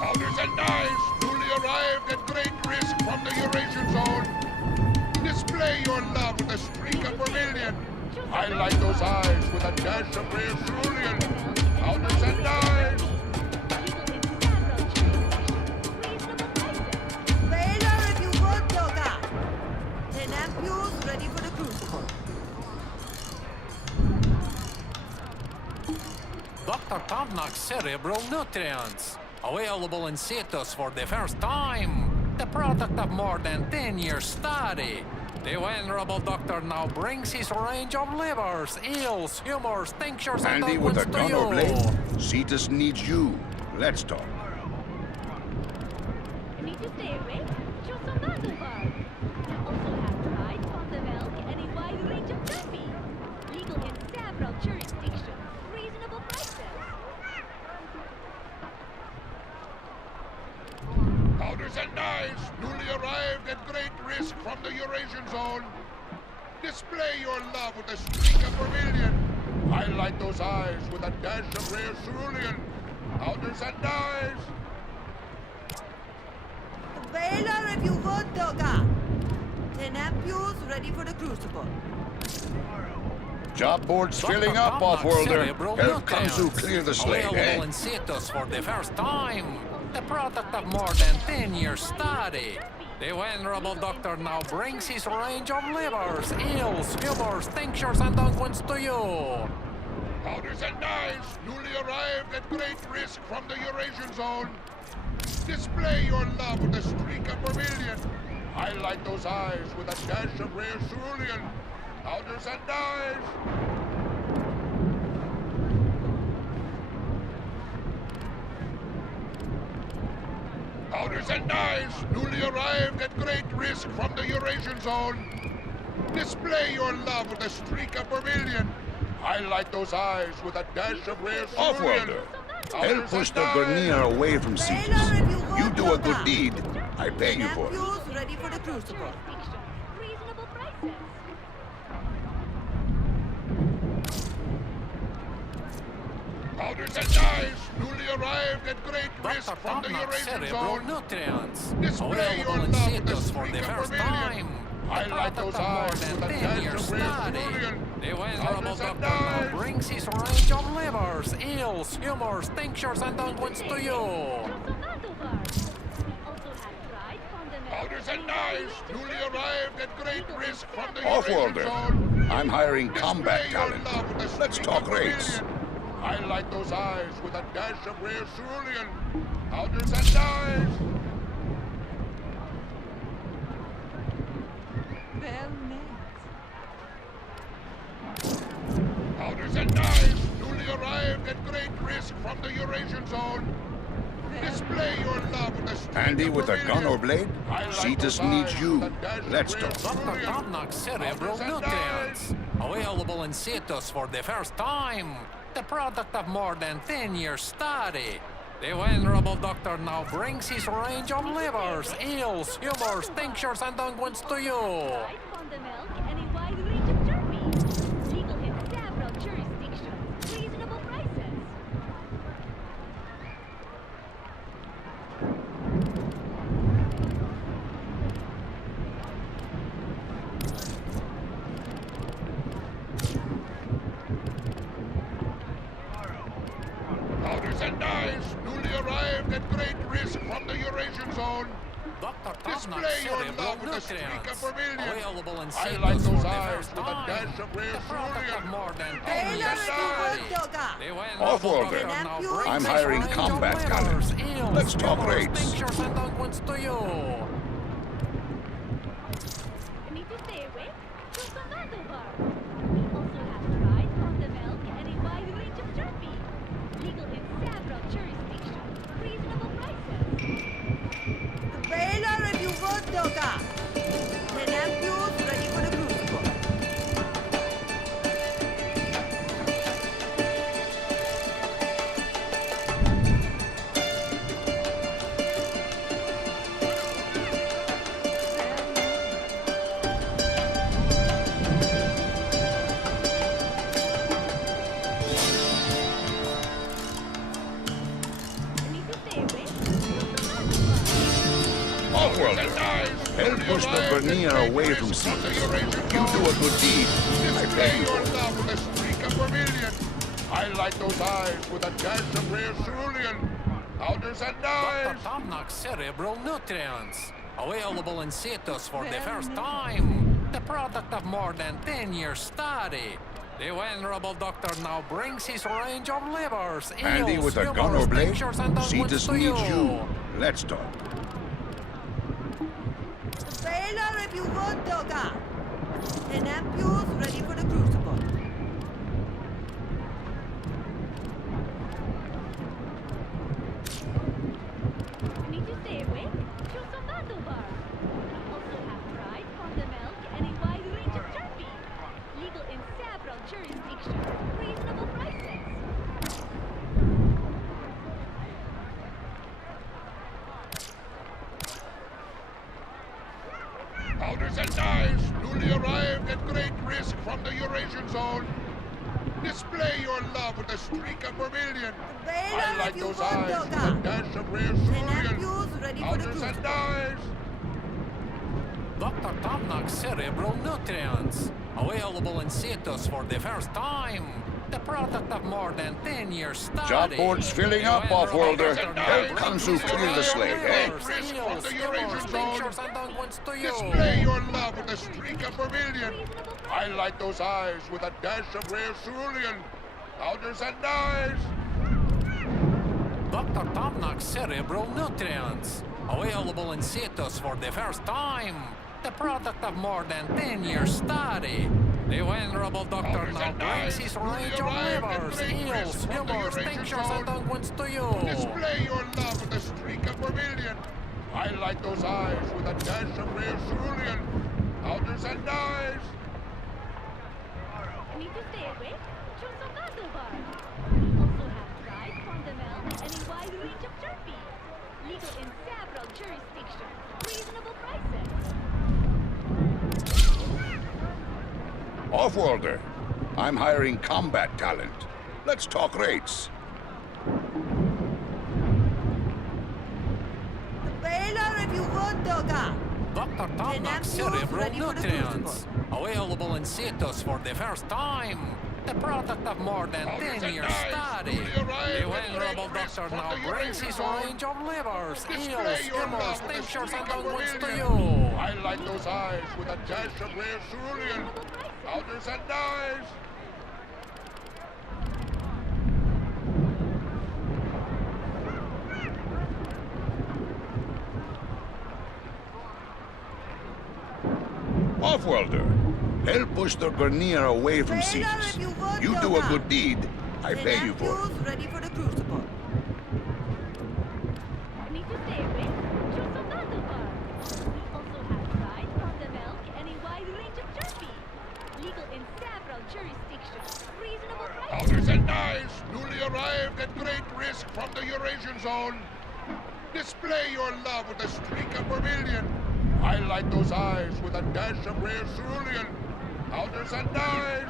Powders and dyes, newly arrived at great risk from the Eurasian zone. Display your love with a streak of vermilion. Highlight those eyes with a dash of rare cerulean. Powders and dyes. Baylor if you would, Doga. Tenampules ready for the crucible. Dr. Tomnock's cerebral nutrients. Available in situs for the first time. The product of more than 10 years study. The venerable doctor now brings his range of livers, eels, humors, tinctures, and Andy with unguents a to gun or blade? you. Cetus needs you. Let's talk. Need to stay awake? Choose some battle bar. We also have dried pond milk and a wide range of turkey. Legal in several jurisdictions. Reasonable prices. Powders and dyes, newly arrived at great risk from the Eurasian zone. Display your love with a streak of vermilion. Highlight those eyes with a dash of rare cerulean. Powders and dyes. Baylor if you would, Doga. Tenampules ready for the crucible. Job board's Dr. filling up, Tomnock's Offworlder. cerebral Help Kanzu nutrients. clear the slate, Available eh? in situs for the first time. The product of more than 10 years study. The venerable doctor now brings his range of livers, eels, humors, tinctures, and unguents to you. Powders and dyes, newly arrived at great risk from the Eurasian zone. Display your love with a streak of vermilion. Highlight those eyes with a dash of rare cerulean. Powders and dyes. Powders and dyes, newly arrived at great risk from the Eurasian zone. Display your love with a streak of vermilion. Highlight those eyes with a dash of rare cerulean. Help push the Grenier away from Cetus. You do a good deed. I pay you for it. Tenampules ready for the crucible. Reasonable prices. Powders and dyes, newly arrived at great risk Dr. from the Tomnock's Eurasian cerebral zone. nutrients. Display your Available in love with a situs for the streak of first vermilion. time. The Highlight product those of more eyes than with a 10 dash years of rare study. cerulean. The venerable Powders doctor and now dyes. brings his range of livers, eels, humors, tinctures, and unguents to you. Choose some battle bar. We also have dried pond milk. Powders and dyes, newly arrived at great risk from the Offworlder, zone. I'm hiring combat Display your talent. love with a Let's streak talk of rates. vermilion. Highlight those eyes with a dash of rare cerulean. Powders and dyes. Well met. Powders and dyes, newly arrived at great risk from the Eurasian zone. Display your love with a Handy with a gun or blade? Cetus needs you. Let's talk. Dr. Tomnock's cerebral nutrients. Available in Cetus for the first time. The product of more than 10 years study. The venerable doctor now brings his range of livers, eels, humors, tinctures, and unguents to you. Right on the milk and a wide range of terpenes. Legal in several jurisdictions. Reasonable prices. Powders and dyes, newly arrived at great risk from the Eurasian zone. Dr. Display Tomnock's your cerebral love with a streak nutrients. of vermilion. Available in I Cetus like for those the eyes first with a time. dash of rare The product of cerulean. more than 10 Powders years and study. dyes. The venerable Off-worlder. doctor now brings I'm his hiring range combat of talent. livers, eels, Let's talk humors, rates. tinctures, and unguents to you. Need to stay awake? Choose a battle bar. We also have rides on the milk and a wide range of terpenes. Legal in several jurisdictions. Reasonable prices. The baler if you want, Doga. The ampules ready for the crucible. Need to stay awake? Choose a battle bar. Off-worlder. Help push the Vernier away from Cetus. You do a good deed. I Display pay you your for it. love with a streak of vermilion. I like those eyes with a dash of rare cerulean. Powders and dyes. Dr. Tomnock's cerebral nutrients. Available in Cetus for the first time. The product of more than 10 years study. The venerable doctor now brings his range of livers, Handy eels, with a gun humors, or blade? tinctures, and unguents Cetus to needs you. you. Let's talk. The baler if you want, Doga. The ampules ready for the crucible. Need to stay awake? Choose a battle bar. We also have rides on the milk and a wide range of terpenes. Legal in several jurisdictions. Reasonable prices. Powders and dyes, newly arrived at great risk from the Eurasian zone. Display your love with a streak of vermilion. The baler I like if you those want, eyes with a Doga. dash of rare The cerulean. ampules ready for the Powders and crucible. dyes. Dr. Tomnock's cerebral nutrients. Available in Cetus for the first time. The product of more than 10 years study. Job board's filling The up, venerable Off-worlder. doctor now Help brings Kansu his clear the range of slate, eh? livers, Risk from eels, the humors, Eurasian zone. tinctures, and unguents to you. Display your love with a streak of vermilion. I like those eyes with a dash of rare cerulean. Powders and dyes. Dr. Tomnock's cerebral nutrients. Available in Cetus for the first time. The product of more than 10 years study. The venerable doctor now brings his range of livers, eels, humors, tinctures, and unguents to you. Display your love with a streak of vermilion. I like those eyes with a dash of rare cerulean. Powders and dyes. Need to stay awake? Choose a battle bar. We also have rides on the milk and a wide range of terpenes. Legal in several jurisdictions. Reasonable prices. Off-worlder. I'm hiring combat talent. Let's talk rates. The baler if you want, Doga. Dr. Tomnock's The ampules cerebral ready for the nutrients. Available in Cetus for the first time. The product of more than 10 years study. The venerable doctor now brings his range of livers, eels, humors, tinctures, and unguents to you. I like those eyes with a dash of rare cerulean. Powders and dyes. Off-worlder. Help push the Vernier away from Baler Cetus. if you want, You do a Doga. good deed. I The pay you for it. ampules ready for the crucible. Need to stay awake? from the Eurasian zone. Display your love with a streak of vermilion. Highlight those eyes with a dash of rare cerulean. Powders and dyes.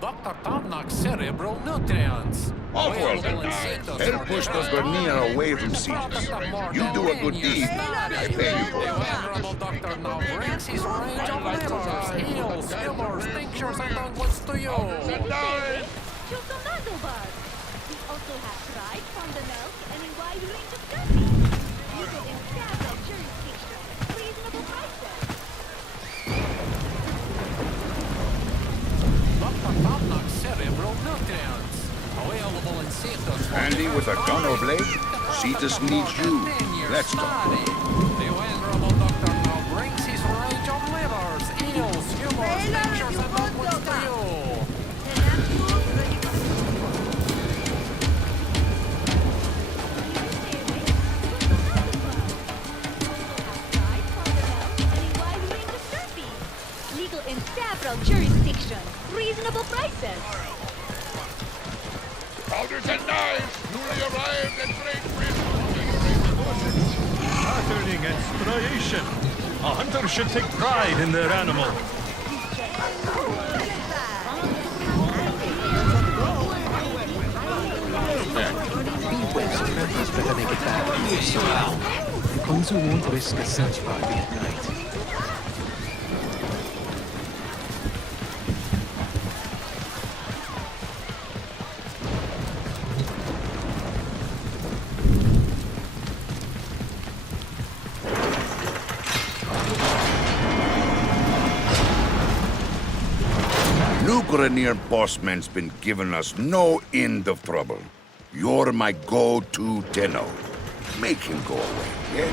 Dr. Tomnock's cerebral nutrients. Offworld and dyes. Help push the Grenier away from Cetus. You do a good deed. I pay you for The it. venerable doctor now brings his range of livers, eels, skillers, tinctures, and unguents to you. Choose tomato bar. We also have dried fondant milk and a wide range of candies. You get in several jurisdictions, reasonable prices. Dr. Tomnock's cerebral nutrients. Available in Cetus. Handy with a gun or blade? Cetus needs you. Let's talk. The venerable doctor now brings his range of livers, eels, humors, tinctures, and unguents to you. Legal in several jurisdictions. Reasonable prices. Powders and knives, newly arrived at Great Britain. Patterning and striation. A hunter should take pride in their animal. West better make it back somehow. Konzu won't risk a search party at night. Grenier bossman's been giving us no end of trouble. You're my go-to Tenno. Make him go away, yeah?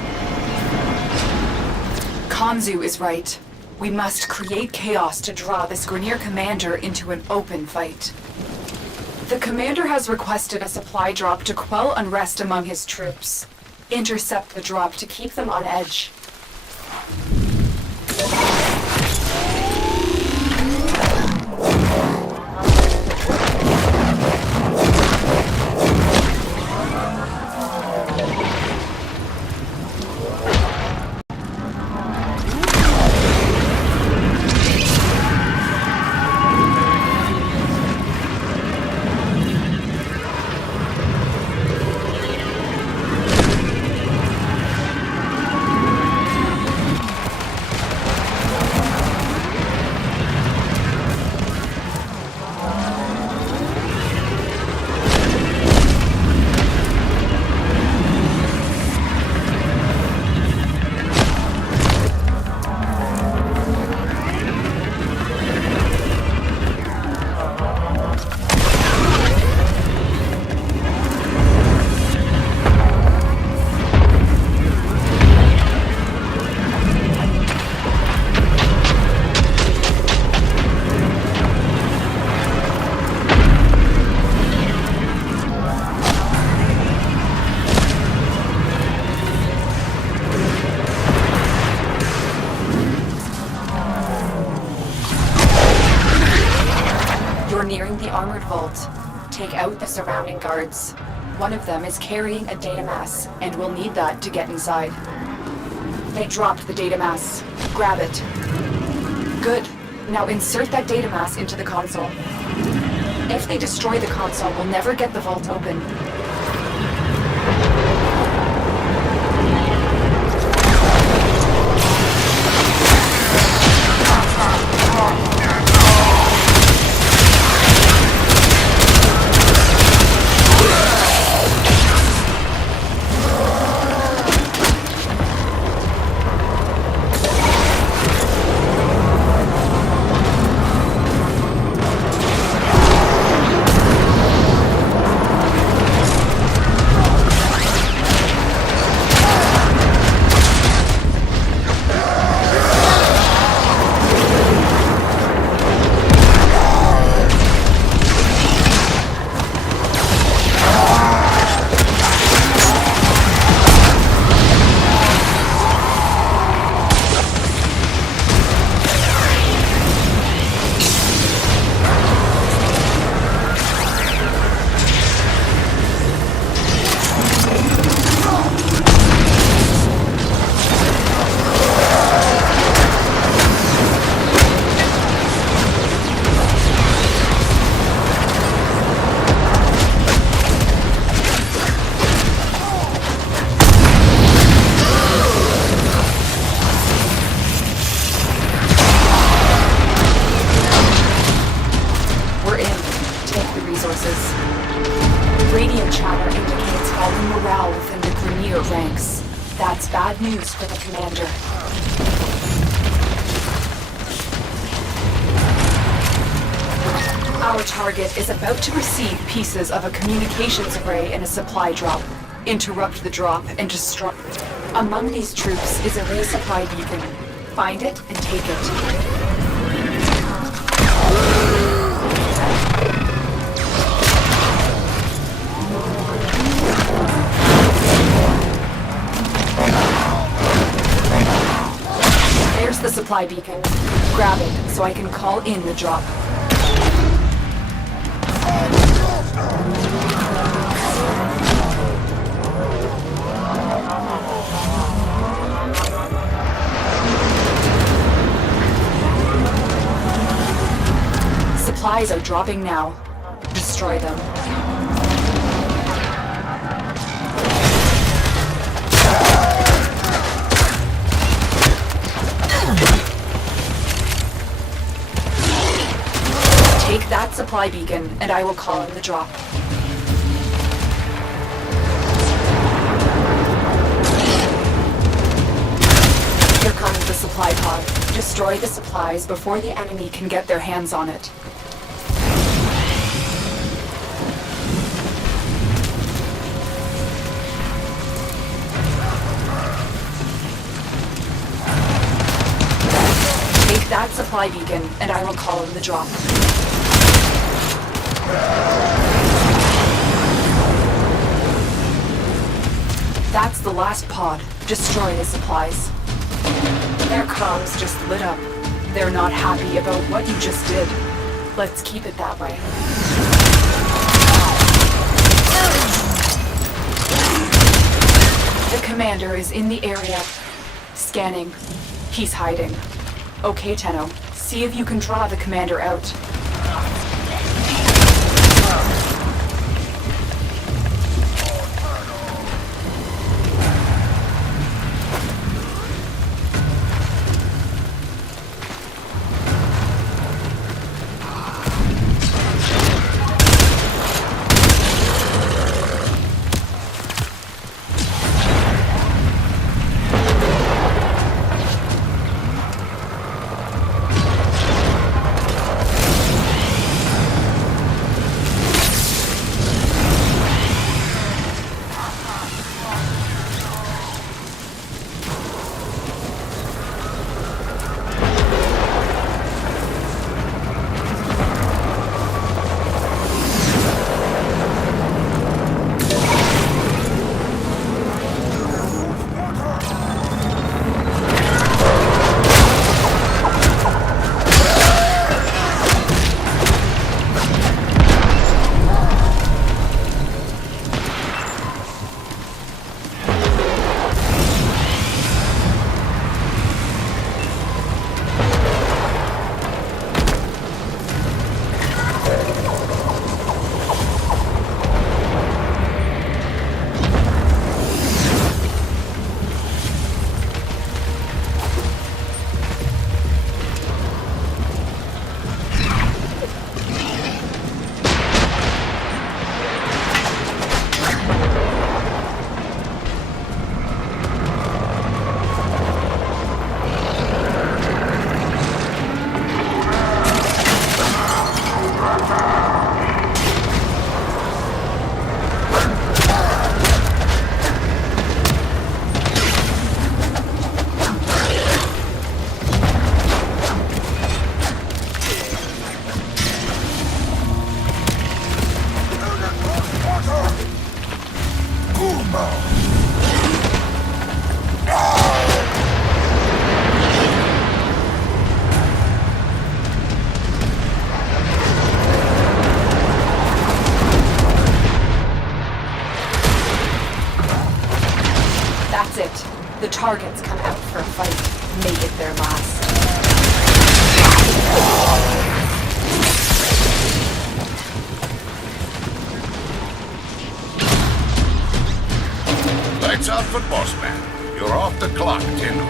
Konzu is right. We must create chaos to draw this Grenier commander into an open fight. The commander has requested a supply drop to quell unrest among his troops. Intercept the drop to keep them on edge. Nearing the armored vault. Take out the surrounding guards. One of them is carrying a data mass, and we'll need that to get inside. They dropped the data mass. Grab it. Good. Now insert that data mass into the console. If they destroy the console, we'll never get the vault open. Radio chatter indicates falling morale within the Grenier ranks. That's bad news for the commander. Our target is about to receive pieces of a communications array in a supply drop. Interrupt the drop and destroy it. Among these troops is a resupply beacon. Find it and take it. There's the supply beacon. Grab it so I can call in the drop. Supplies are dropping now. Destroy them. Take that supply beacon, and I will call in the drop. Here comes the supply pod. Destroy the supplies before the enemy can get their hands on it. Take that supply beacon, and I will call in the drop. That's the last pod. Destroy the supplies. Their comms just lit up. They're not happy about what you just did. Let's keep it that way. The commander is in the area. Scanning. He's hiding. Okay, Tenno. See if you can draw the commander out. That's it. The targets come out for a fight. Make it their last. Lights out for boss man. You're off the clock, Tenno.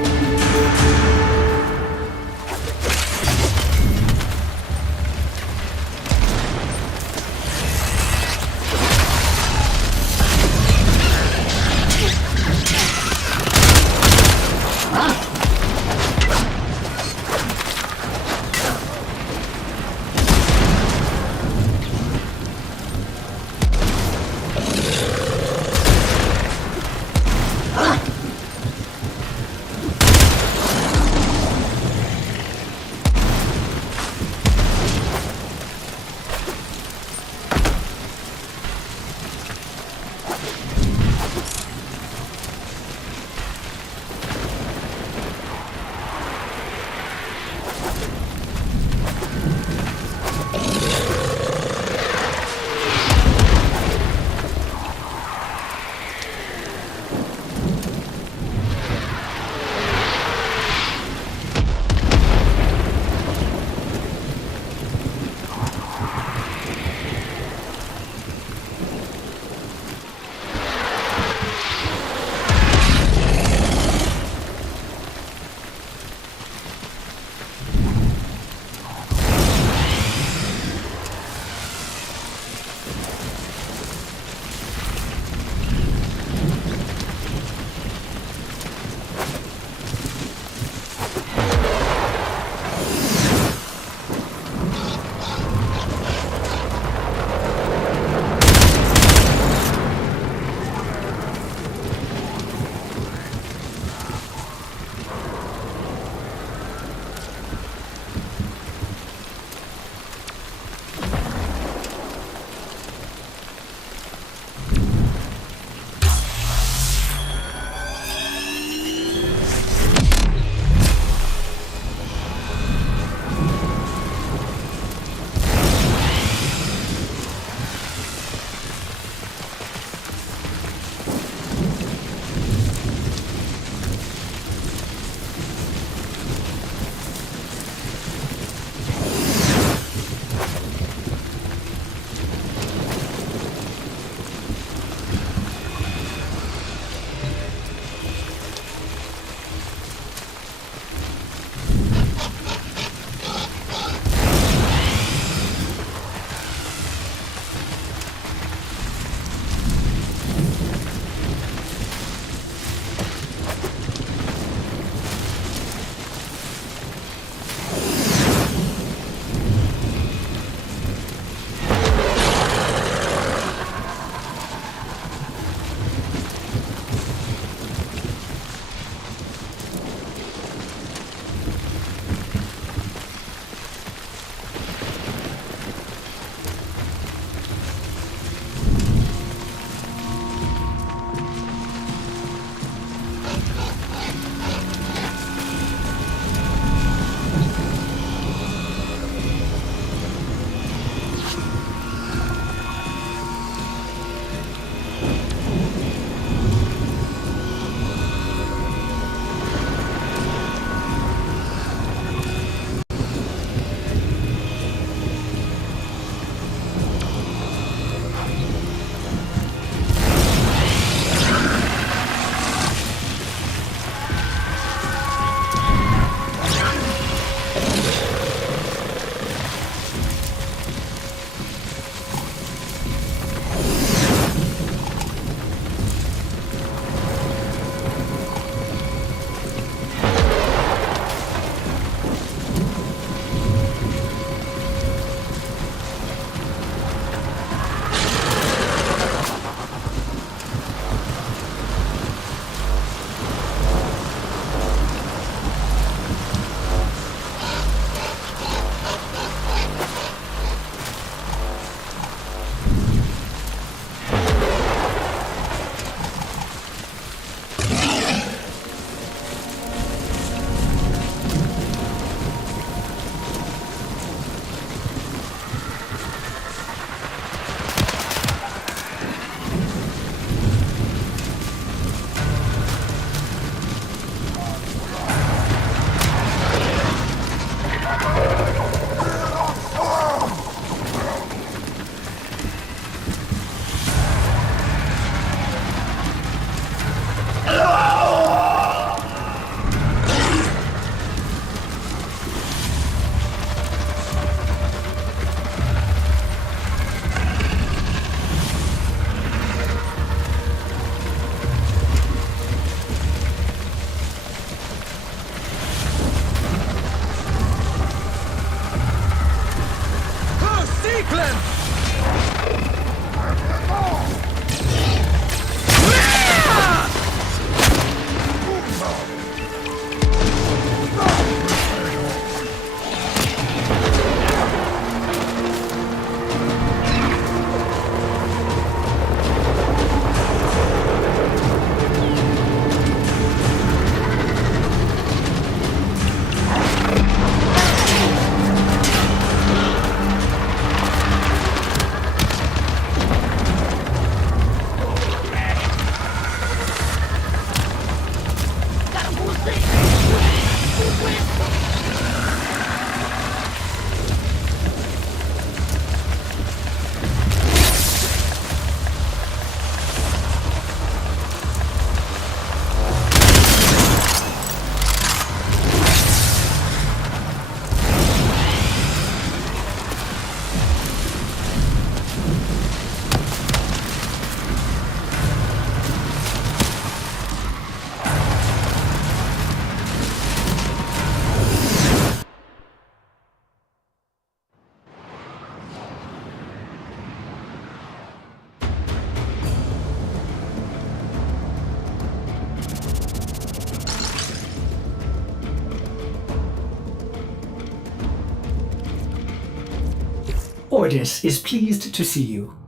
Commodus is pleased to see you.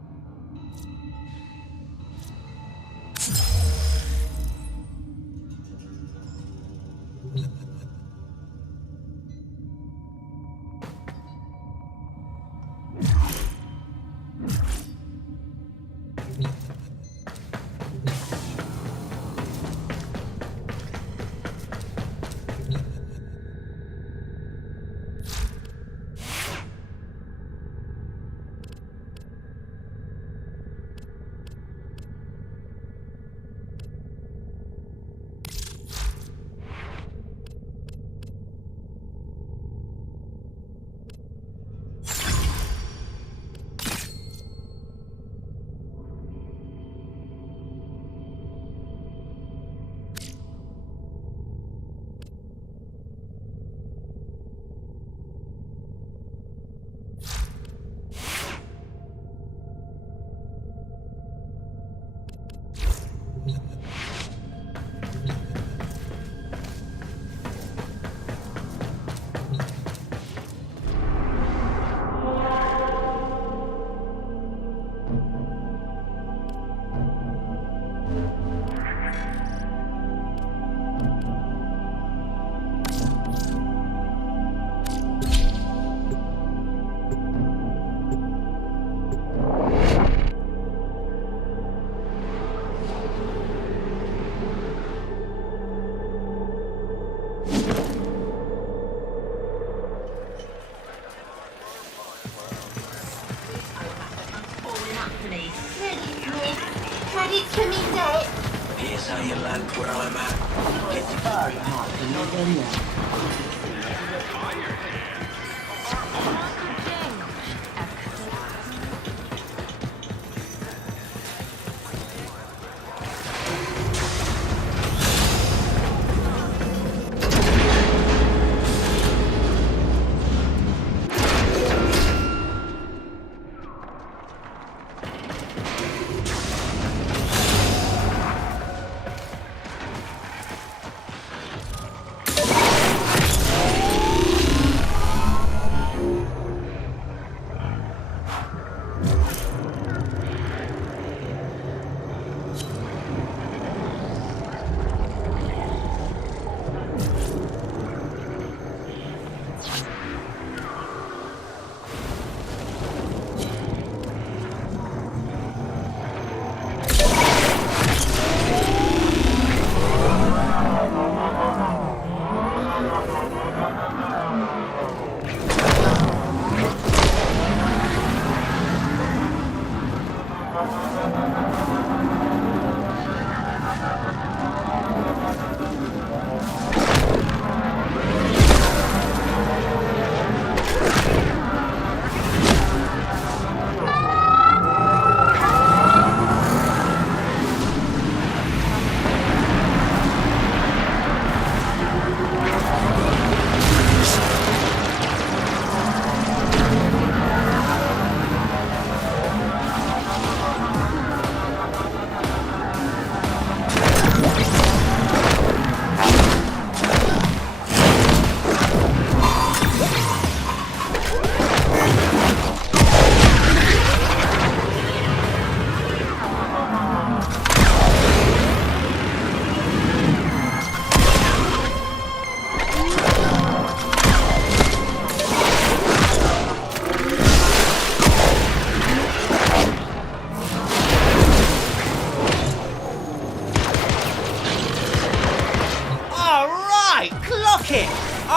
Credit to me, Dad. Here's how you land where I'm at. Get the very heart and you're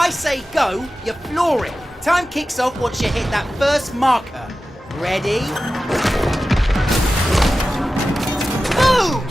I say go, you floor it. Time kicks off once you hit that first marker. Ready? Boom!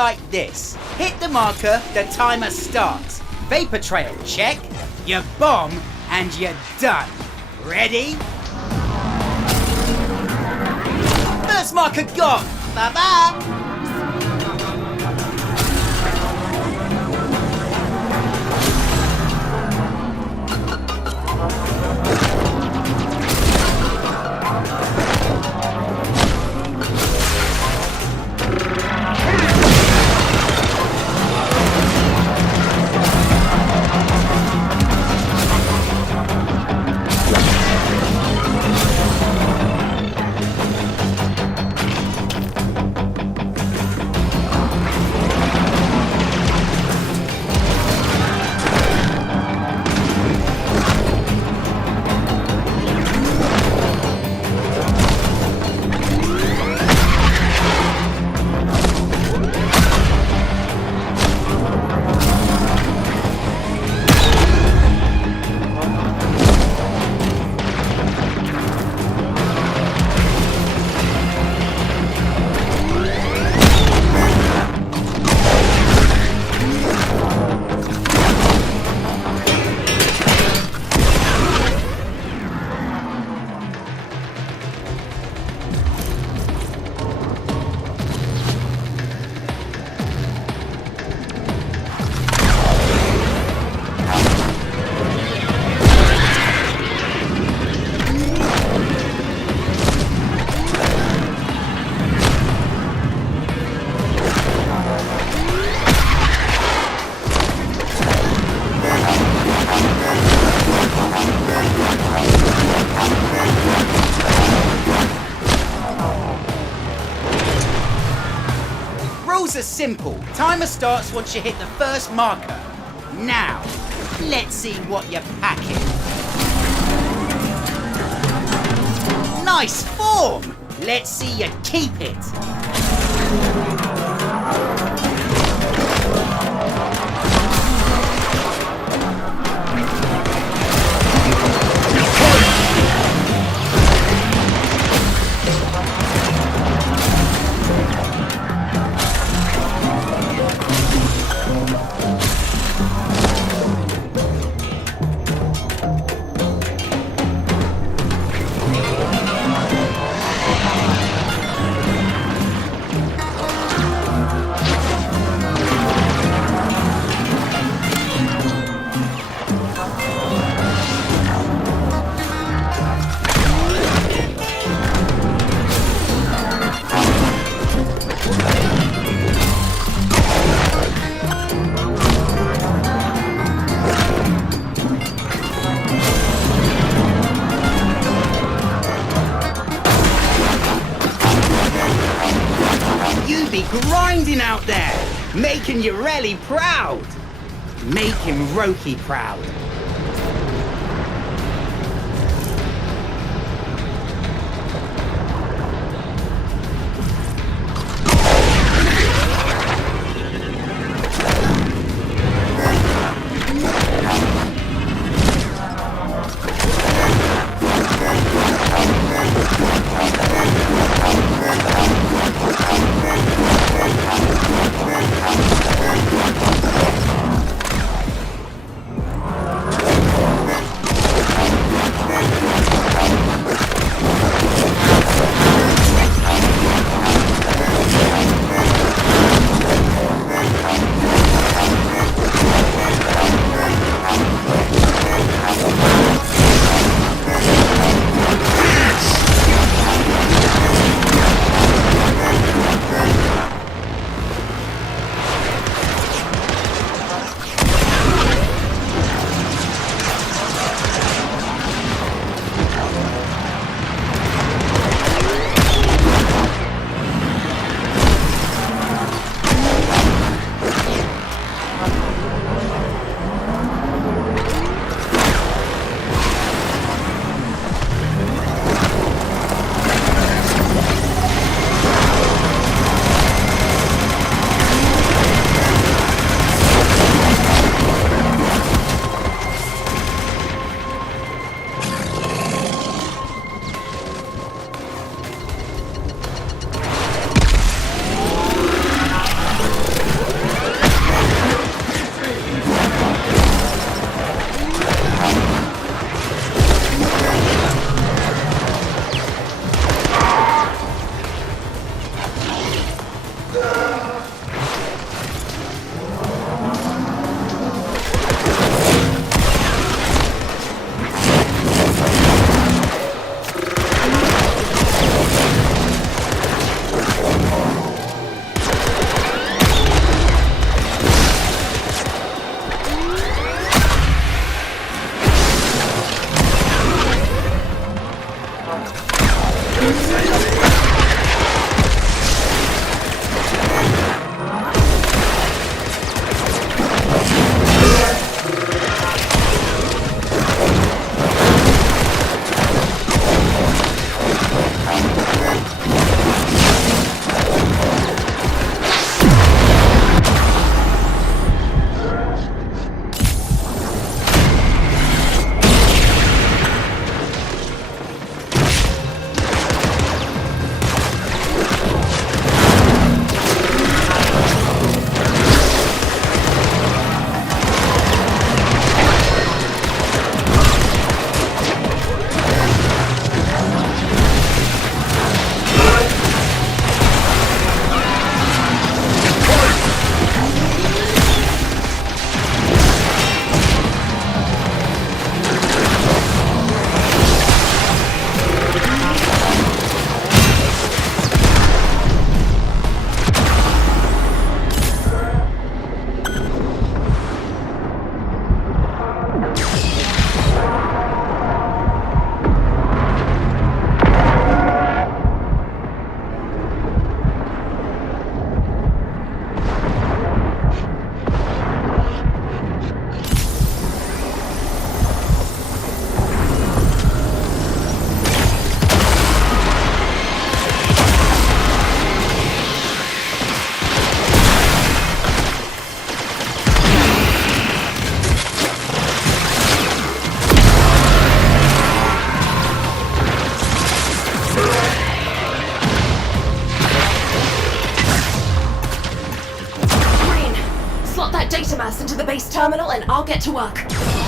like this. Hit the marker, the timer starts. Vapor trail, check. You bomb, and you're done. Ready? First marker gone. Bye-bye. Rules are simple. Timer starts once you hit the first marker. Now, let's see what you're packing. Nice form! Let's see you keep it. You be grinding out there, making your rally proud. Making Roki proud. data mass into the base terminal and I'll get to work.